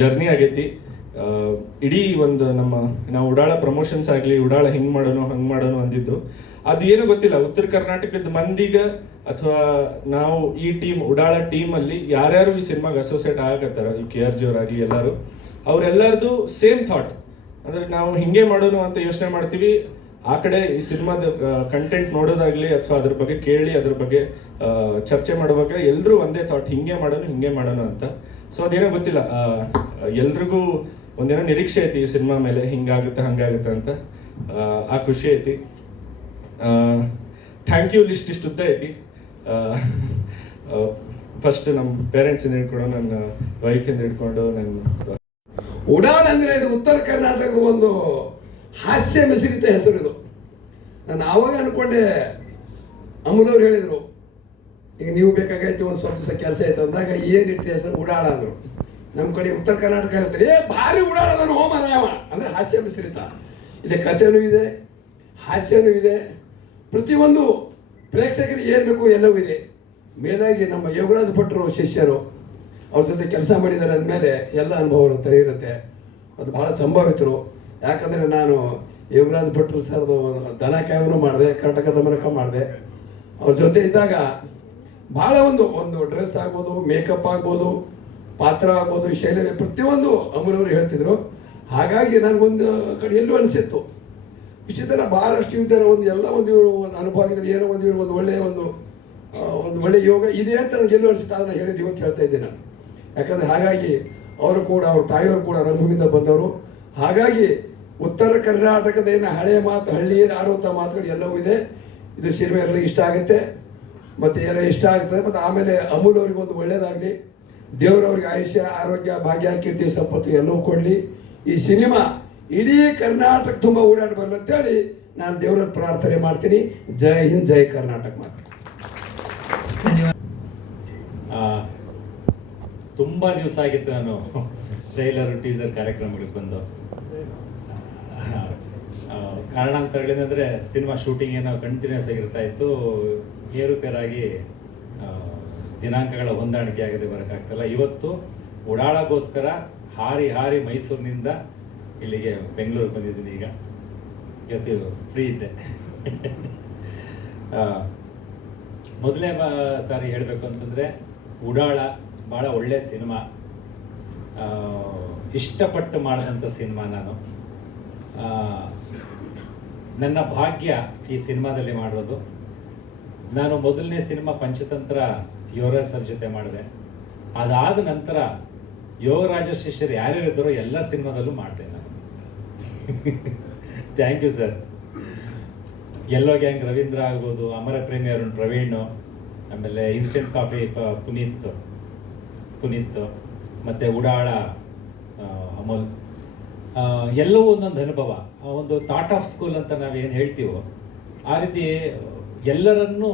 ಜರ್ನಿ ಆಗೈತಿ. ಇಡೀ ಒಂದು ನಾವು ಉಡಾಳ ಪ್ರಮೋಷನ್ಸ್ ಆಗಲಿ, ಉಡಾಳ ಹಂಗೆ ಮಾಡೋಣ ಅಂದಿದ್ದು ಅದು ಏನೋ ಗೊತ್ತಿಲ್ಲ. ಉತ್ತರ ಕರ್ನಾಟಕದ ಮಂದಿಗ ಅಥವಾ ನಾವು ಈ ಉಡಾಳ ಟೀಮಲ್ಲಿ ಯಾರ್ಯಾರು ಈ ಸಿನಿಮಾಗೆ ಅಸೋಸಿಯೇಟ್ ಆಗತ್ತಾರ, ಈ KRG ಅವರಾಗಲಿ ಎಲ್ಲರೂ, ಅವರೆಲ್ಲರದು ಸೇಮ್ ಥಾಟ್. ಅಂದ್ರೆ ನಾವು ಹಿಂಗೆ ಮಾಡೋಣ ಅಂತ ಯೋಚನೆ ಮಾಡ್ತೀವಿ. ಆ ಕಡೆ ಈ ಸಿನಿಮಾದ ಕಂಟೆಂಟ್ ನೋಡೋದಾಗ್ಲಿ ಅಥವಾ ಅದ್ರ ಬಗ್ಗೆ ಕೇಳಿ ಅದ್ರ ಬಗ್ಗೆ ಚರ್ಚೆ ಮಾಡುವಾಗ ಎಲ್ಲರೂ ಒಂದೇ ಥಾಟ್, ಹಿಂಗೆ ಮಾಡೋಣ ಅಂತ. ಸೊ ಅದೇನೋ ಗೊತ್ತಿಲ್ಲ, ಎಲ್ರಿಗೂ ಒಂದೇನೋ ನಿರೀಕ್ಷೆ ಐತಿ ಈ ಸಿನಿಮಾ ಮೇಲೆ, ಹಿಂಗಾಗುತ್ತೆ ಹಂಗಾಗುತ್ತೆ ಅಂತ. ಆ ಖುಷಿ ಐತಿ. ಥ್ಯಾಂಕ್ ಯು ಲಿಸ್ಟ್ ಇಷ್ಟು ಉದ್ದ ಐತಿ. ಫಸ್ಟ್ ನಮ್ಮ ಪೇರೆಂಟ್ಸಿಂದ ಹಿಡ್ಕೊಂಡು, ನನ್ನ ವೈಫಿಂದ ಹಿಡ್ಕೊಂಡು, ನನ್ನ ಉಡಾನ್ ಅಂದರೆ ಇದು ಉತ್ತರ ಕರ್ನಾಟಕದ ಒಂದು ಹಾಸ್ಯ ಮಿಶ್ರಿತ ಹೆಸರು ಇದು. ನಾನು ಆವಾಗ ಅನ್ಕೊಂಡೆ, ಅಮೂಲವ್ರು ಹೇಳಿದರು ಈಗ ನೀವು ಬೇಕಾಗೈತಿ ಒಂದು ಸ್ವಲ್ಪ ದಿವಸ ಕೆಲಸ ಆಯ್ತು ಅಂದಾಗ ಏನಿಟ್ಟು ಹೆಸರು ಉಡಾಳ ಅಂದರು. ನಮ್ಮ ಕಡೆ ಉತ್ತರ ಕರ್ನಾಟಕ ಹೇಳ್ತಾರೆ ಭಾರಿ ಉಡಾಳದನು ಹೋಮರಾಮ ಅಂದರೆ ಹಾಸ್ಯ ಮಿಶ್ರಿತ. ಇಲ್ಲಿ ಕಥೆನೂ ಇದೆ, ಹಾಸ್ಯನೂ ಇದೆ, ಪ್ರತಿಯೊಂದು ಪ್ರೇಕ್ಷಕರಿಗೆ ಏನು ಬೇಕು ಎಲ್ಲವೂ ಇದೆ. ಮೇಲಾಗಿ ನಮ್ಮ ಯೋಗರಾಜ್ ಭಟ್ರು ಶಿಷ್ಯರು ಅವ್ರ ಜೊತೆ ಕೆಲಸ ಮಾಡಿದ್ದಾರೆ ಅಂದಮೇಲೆ ಎಲ್ಲ ಅನುಭವ ತರ ಇರುತ್ತೆ. ಅದು ಭಾಳ ಸಂಭಾವಿತರು. ಯಾಕಂದರೆ ನಾನು ಯೋಗರಾಜ್ ಭಟ್ರು ಸರ್ದು ದನ ಕಾಯವೂ ಮಾಡಿದೆ, ಕರ್ನಾಟಕ ದಮನಕ ಮಾಡಿದೆ. ಅವ್ರ ಜೊತೆ ಇದ್ದಾಗ ಭಾಳ ಒಂದು ಡ್ರೆಸ್ ಆಗ್ಬೋದು, ಮೇಕಪ್ ಆಗ್ಬೋದು, ಪಾತ್ರ ಆಗ್ಬೋದು, ಶೈಲಿ ಪ್ರತಿಯೊಂದು ಅಮೂಲವರು ಹೇಳ್ತಿದ್ರು. ಹಾಗಾಗಿ ನನಗೊಂದು ಕಡೆ ಎಲ್ಲೂ ಅನಿಸಿತ್ತು, ಇಷ್ಟು ದಿನ ಭಾಳಷ್ಟು ಇದ್ದಾರೆ, ಒಂದು ಅನುಭವ ಆಗಿದ್ರೆ ಏನೋ ಒಂದು ಒಳ್ಳೆಯ ಯೋಗ ಇದೆ ಅಂತ ನನಗೆ ಎಲ್ಲೂ ಅನಿಸುತ್ತೆ. ಅದನ್ನು ಹೇಳಿದ್ದು ಇವತ್ತು ಹೇಳ್ತಾ ಇದ್ದೀನಿ ನಾನು. ಯಾಕಂದರೆ ಹಾಗಾಗಿ ಅವರು ಕೂಡ, ಅವ್ರ ತಾಯಿಯವರು ಕೂಡ ರಂಗಭೂಮಿಯಿಂದ ಬಂದವರು. ಹಾಗಾಗಿ ಉತ್ತರ ಕರ್ನಾಟಕದ ಏನು ಹಳೆಯ ಮಾತು, ಹಳ್ಳಿಯಲ್ಲಿ ಆಡುವಂಥ ಮಾತುಗಳು ಎಲ್ಲವೂ ಇದೆ. ಇದು ಸಿನಿಮಾ ಎಲ್ಲರಿಗೂ ಇಷ್ಟ ಆಗುತ್ತೆ, ಮತ್ತು ಎಲ್ಲ ಇಷ್ಟ ಆಗ್ತದೆ. ಮತ್ತು ಆಮೇಲೆ ಅಮೂಲ್ ಅವ್ರಿಗೆ ಒಂದು ಒಳ್ಳೆಯದಾಗಲಿ, ದೇವರವ್ರಿಗೆ ಆಯುಷ್ಯ, ಆರೋಗ್ಯ, ಭಾಗ್ಯ, ಕೀರ್ತಿ, ಸಂಪತ್ತು ಎಲ್ಲವೂ ಕೊಡಲಿ. ಈ ಸಿನಿಮಾ ಇಡೀ ಕರ್ನಾಟಕ ತುಂಬ ಓಡಾಡಿ ಬರಲಿ ಅಂತೇಳಿ ನಾನು ದೇವರಲ್ಲಿ ಪ್ರಾರ್ಥನೆ ಮಾಡ್ತೀನಿ. ಜೈ ಹಿಂದ್, ಜೈ ಕರ್ನಾಟಕ ಮಾತ್ರ. ತುಂಬ ದಿವಸ ಆಗಿತ್ತು ನಾನು ಟ್ರೈಲರ್ ಟೀಸರ್ ಕಾರ್ಯಕ್ರಮಗಳಿಗೆ ಬಂದು. ಕಾರಣಾಂತರಗಳೇನೆಂದರೆ ಸಿನಿಮಾ ಶೂಟಿಂಗ್ ಏನೋ ಕಂಟಿನ್ಯೂಸ್ ಆಗಿರ್ತಾ ಇತ್ತು, ಏರುಪೇರಾಗಿ ದಿನಾಂಕಗಳ ಹೊಂದಾಣಿಕೆ ಆಗದೆ ಬರೋಕ್ಕಾಗ್ತಲ್ಲ. ಇವತ್ತು ಉಡಾಳಗೋಸ್ಕರ ಹಾರಿ ಮೈಸೂರಿನಿಂದ ಇಲ್ಲಿಗೆ ಬೆಂಗಳೂರಿಗೆ ಬಂದಿದ್ದೀನಿ. ಈಗ ಇವತ್ತು ಫ್ರೀ ಇದ್ದೆ. ಮೊದಲನೇ ಸಾರಿ ಹೇಳಬೇಕು ಅಂತಂದರೆ ಉಡಾಳ ಭಾಳ ಒಳ್ಳೆಯ ಸಿನಿಮಾ, ಇಷ್ಟಪಟ್ಟು ಮಾಡಿದಂಥ ಸಿನಿಮಾ. ನನ್ನ ಭಾಗ್ಯ ಈ ಸಿನಿಮಾದಲ್ಲಿ ಮಾಡೋದು. ನಾನು ಮೊದಲನೇ ಸಿನಿಮಾ ಪಂಚತಂತ್ರ ಯೋಗರಾಜ್ ಸರ್ ಜೊತೆ ಮಾಡಿದೆ. ಅದಾದ ನಂತರ ಯೋಗರಾಜ ಶಿಷ್ಯರು ಯಾರ್ಯಾರಿದ್ದಾರೋ ಎಲ್ಲ ಸಿನಿಮಾದಲ್ಲೂ ಮಾಡಿದೆ ನಾನು. Thank you sir. Yellow gang Ravindra ಆಗ್ಬೋದು, ಅಮರ ಪ್ರೇಮಿ ಅರುಣ್ ಪ್ರವೀಣ್, ಆಮೇಲೆ ಇನ್ಸ್ಟೆಂಟ್ ಕಾಫಿ ಪುನೀತ್ ಮತ್ತು ಉಡಾಳ ಅಮೋಲ್, ಎಲ್ಲವೂ ಒಂದೊಂದು ಅನುಭವ. ಒಂದು ಥಾಟ್ ಆಫ್ ಸ್ಕೂಲ್ ಅಂತ ನಾವೇನು ಹೇಳ್ತೀವೋ ಆ ರೀತಿ ಎಲ್ಲರನ್ನೂ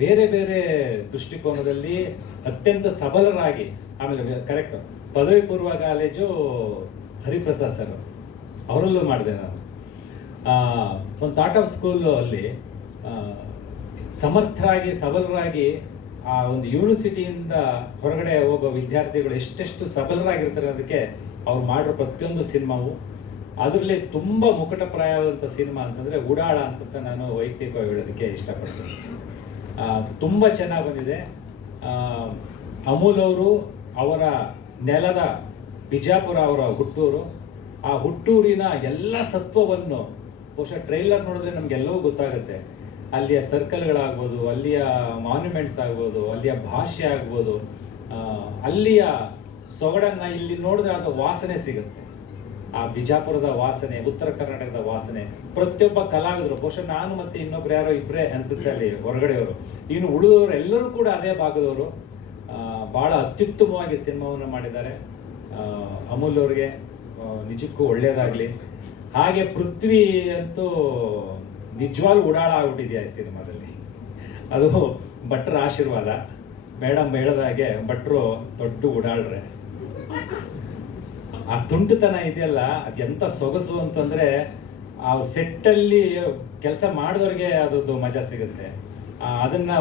ಬೇರೆ ಬೇರೆ ದೃಷ್ಟಿಕೋನದಲ್ಲಿ ಅತ್ಯಂತ ಸಬಲರಾಗಿ, ಆಮೇಲೆ ಕರೆಕ್ಟ್ ಪದವಿ ಪೂರ್ವ ಕಾಲೇಜು ಹರಿಪ್ರಸಾದ್ ಸರ್ ಅವರಲ್ಲೂ ಮಾಡಿದೆ ನಾನು. ಒಂದು ಥಾಟ್ ಆಫ್ ಸ್ಕೂಲು ಅಲ್ಲಿ ಸಮರ್ಥರಾಗಿ ಸಬಲರಾಗಿ ಆ ಒಂದು ಯೂನಿವರ್ಸಿಟಿಯಿಂದ ಹೊರಗಡೆ ಹೋಗೋ ವಿದ್ಯಾರ್ಥಿಗಳು ಎಷ್ಟೆಷ್ಟು ಸಬಲರಾಗಿರ್ತಾರೆ ಅದಕ್ಕೆ ಅವ್ರು ಮಾಡಿರೋ ಪ್ರತಿಯೊಂದು ಸಿನಿಮಾವು. ಅದರಲ್ಲಿ ತುಂಬ ಮುಕುಟಪ್ರಾಯವಾದಂಥ ಸಿನಿಮಾ ಅಂತಂದರೆ ಉಡಾಳ ಅಂತ ನಾನು ವೈಯಕ್ತಿಕವಾಗಿ ಹೇಳೋದಕ್ಕೆ ಇಷ್ಟಪಡ್ತೀನಿ. ತುಂಬ ಚೆನ್ನಾಗಿ ಬಂದಿದೆ. ಅಮೂಲ್ ಅವರು ಅವರ ನೆಲದ ಬಿಜಾಪುರ ಅವರ ಹುಟ್ಟೂರು, ಆ ಹುಟ್ಟೂರಿನ ಎಲ್ಲ ಸತ್ವವನ್ನು ಬಹುಶಃ ಟ್ರೈಲರ್ ನೋಡಿದ್ರೆ ನಮಗೆಲ್ಲವೂ ಗೊತ್ತಾಗುತ್ತೆ. ಅಲ್ಲಿಯ ಸರ್ಕಲ್ಗಳಾಗ್ಬೋದು, ಅಲ್ಲಿಯ ಮಾನ್ಯುಮೆಂಟ್ಸ್ ಆಗ್ಬೋದು, ಅಲ್ಲಿಯ ಭಾಷೆ ಆಗ್ಬೋದು, ಅಲ್ಲಿಯ ಸೊಗಡನ್ನು ಇಲ್ಲಿ ನೋಡಿದ್ರೆ ಅದು ವಾಸನೆ ಸಿಗುತ್ತೆ. ಆ ಬಿಜಾಪುರದ ವಾಸನೆ, ಉತ್ತರ ಕರ್ನಾಟಕದ ವಾಸನೆ, ಪ್ರತಿಯೊಬ್ಬ ಕಲಾವಿದರು, ಬಹುಶಃ ನಾನು ಮತ್ತು ಇನ್ನೊಬ್ರು ಯಾರೋ ಇಬ್ಬರೇ ಅನಿಸುತ್ತೆ ಅಲ್ಲಿ ಹೊರಗಡೆಯವರು, ಇನ್ನು ಉಳಿದವರು ಎಲ್ಲರೂ ಕೂಡ ಅದೇ ಭಾಗದವರು. ಭಾಳ ಅತ್ಯುತ್ತಮವಾಗಿ ಸಿನಿಮಾವನ್ನು ಮಾಡಿದ್ದಾರೆ. ಅಮೂಲ್ ಅವ್ರಿಗೆ ನಿಜಕ್ಕೂ ಒಳ್ಳೆಯದಾಗಲಿ. ಹಾಗೆ ಪೃಥ್ವಿ ಅಂತೂ ನಿಜವಾಗ್ಲೂ ಉಡಾಳ ಆಗ್ಬಿಟ್ಟಿದೆಯಾ ಈ ಸಿನಿಮಾದಲ್ಲಿ. ಅದು ಭಟ್ರ ಆಶೀರ್ವಾದ. ಮೇಡಮ್ ಹೇಳಿದಾಗೆ ಭಟ್ರು ದೊಡ್ಡ ಉಡಾಳ್ರೆ. ಆ ತುಂಟುತನ ಇದೆಯಲ್ಲ, ಅದೆಂಥ ಸೊಗಸು ಅಂತಂದರೆ ಆ ಸೆಟ್ಟಲ್ಲಿ ಕೆಲಸ ಮಾಡಿದವ್ರಿಗೆ ಅದರದ್ದು ಮಜಾ ಸಿಗುತ್ತೆ. ಅದನ್ನು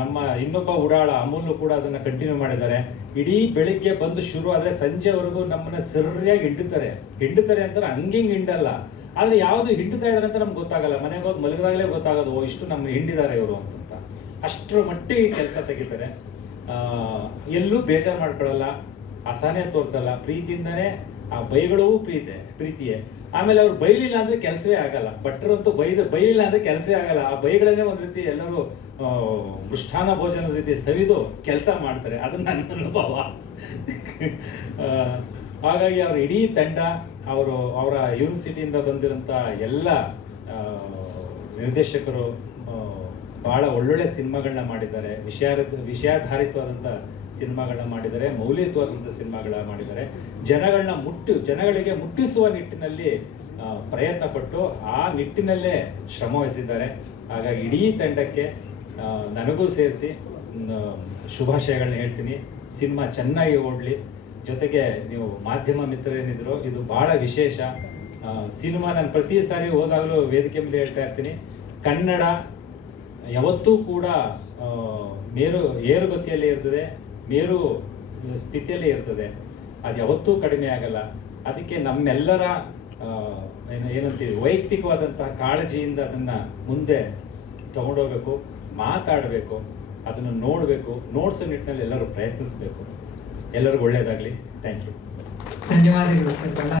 ನಮ್ಮ ಇನ್ನೊಬ್ಬ ಉಡಾಳ ಅಮೂಲ್ ಕೂಡ ಅದನ್ನು ಕಂಟಿನ್ಯೂ ಮಾಡಿದ್ದಾರೆ. ಇಡೀ ಬೆಳಿಗ್ಗೆ ಬಂದು ಶುರು ಆದರೆ ಸಂಜೆವರೆಗೂ ನಮ್ಮನ್ನ ಸರಿಯಾಗಿ ಹಿಂಡುತ್ತಾರೆ ಅಂತಾರೆ. ಹಂಗೆ ಹಿಂಡಲ್ಲ, ಆದರೆ ಯಾವುದು ಹಿಂಡ್ತಾ ಇದ್ದಾರೆ ಅಂತ ನಮ್ಗೆ ಗೊತ್ತಾಗಲ್ಲ. ಮನೆಗೆ ಹೋಗಿ ಮಲಗಿದಾಗಲೇ ಗೊತ್ತಾಗೋದು, ಓ ಇಷ್ಟು ನಮ್ಮ ಹಿಂಡಿದ್ದಾರೆ ಇವರು ಅಂತ. ಅಷ್ಟರ ಮಟ್ಟಿಗೆ ಕೆಲಸ ತೆಗಿತಾರೆ. ಎಲ್ಲೂ ಬೇಜಾರು ಮಾಡ್ಕೊಳ್ಳಲ್ಲ, ಅಸಹನೆ ತೋರಿಸಲ್ಲ, ಪ್ರೀತಿಯಿಂದನೇ. ಆ ಬೈಗಳೂ ಪ್ರೀತಿಯೇ. ಆಮೇಲೆ ಅವ್ರು ಬೈಲಿಲ್ಲ ಅಂದರೆ ಕೆಲಸವೇ ಆಗಲ್ಲ. ಭಟ್ರಂತೂ ಬೈಲಿಲ್ಲ ಅಂದರೆ ಕೆಲಸವೇ ಆಗಲ್ಲ. ಆ ಬೈಗಳನ್ನೇ ಒಂದು ರೀತಿ ಎಲ್ಲರೂ ಮೃಷ್ಟಾನ್ನ ಭೋಜನದ ರೀತಿ ಸವಿದು ಕೆಲಸ ಮಾಡ್ತಾರೆ. ಅದನ್ನು ನನ್ನ ಅನುಭವ. ಹಾಗಾಗಿ ಅವ್ರ ಇಡೀ ತಂಡ, ಅವರ ಯೂನಿವರ್ಸಿಟಿಯಿಂದ ಬಂದಿರೋಂಥ ಎಲ್ಲ ನಿರ್ದೇಶಕರು ಭಾಳ ಒಳ್ಳೊಳ್ಳೆ ಸಿನಿಮಾಗಳನ್ನ ಮಾಡಿದ್ದಾರೆ. ವಿಷಯಾಧಾರಿತವಾದಂಥ ಸಿನಿಮಾಗಳನ್ನ ಮಾಡಿದ್ದಾರೆ, ಮೌಲ್ಯಯುತವಾದಂಥ ಸಿನಿಮಾಗಳನ್ನ ಮಾಡಿದ್ದಾರೆ. ಜನಗಳಿಗೆ ಮುಟ್ಟಿಸುವ ನಿಟ್ಟಿನಲ್ಲಿ ಪ್ರಯತ್ನ ಪಟ್ಟು ಆ ನಿಟ್ಟಿನಲ್ಲೇ ಶ್ರಮ ವಹಿಸಿದ್ದಾರೆ. ಹಾಗಾಗಿ ಇಡೀ ತಂಡಕ್ಕೆ ನನಗೂ ಸೇರಿಸಿ ಶುಭಾಶಯಗಳನ್ನ ಹೇಳ್ತೀನಿ. ಸಿನಿಮಾ ಚೆನ್ನಾಗಿ ಓಡಲಿ. ಜೊತೆಗೆ ನೀವು ಮಾಧ್ಯಮ ಮಿತ್ರರೇನಿದ್ರು, ಇದು ಭಾಳ ವಿಶೇಷ ಸಿನಿಮಾ. ನಾನು ಪ್ರತಿ ಸಾರಿ ಹೋದಾಗಲೂ ವೇದಿಕೆ ಮೇಲೆ ಹೇಳ್ತಾ ಇರ್ತೀನಿ, ಕನ್ನಡ ಯಾವತ್ತೂ ಕೂಡ ಏರುಗತಿಯಲ್ಲೇ ಇರ್ತದೆ, ಮೇರು ಸ್ಥಿತಿಯಲ್ಲೇ ಇರ್ತದೆ. ಅದು ಯಾವತ್ತೂ ಕಡಿಮೆ ಆಗಲ್ಲ. ಅದಕ್ಕೆ ನಮ್ಮೆಲ್ಲರ ಏನಂತೀವಿ ವೈಯಕ್ತಿಕವಾದಂತಹ ಕಾಳಜಿಯಿಂದ ಅದನ್ನು ಮುಂದೆ ತಗೊಂಡೋಗ್ಬೇಕು, ಮಾತಾಡಬೇಕು, ಅದನ್ನು ನೋಡಬೇಕು, ನೋಡ್ಸೋ ನಿಟ್ಟಿನಲ್ಲಿ ಎಲ್ಲರೂ ಪ್ರಯತ್ನಿಸಬೇಕು. ಎಲ್ಲರಿಗೂ ಒಳ್ಳೆಯದಾಗಲಿ. Thank you. ಧನ್ಯವಾದಗಳು ಸರ್.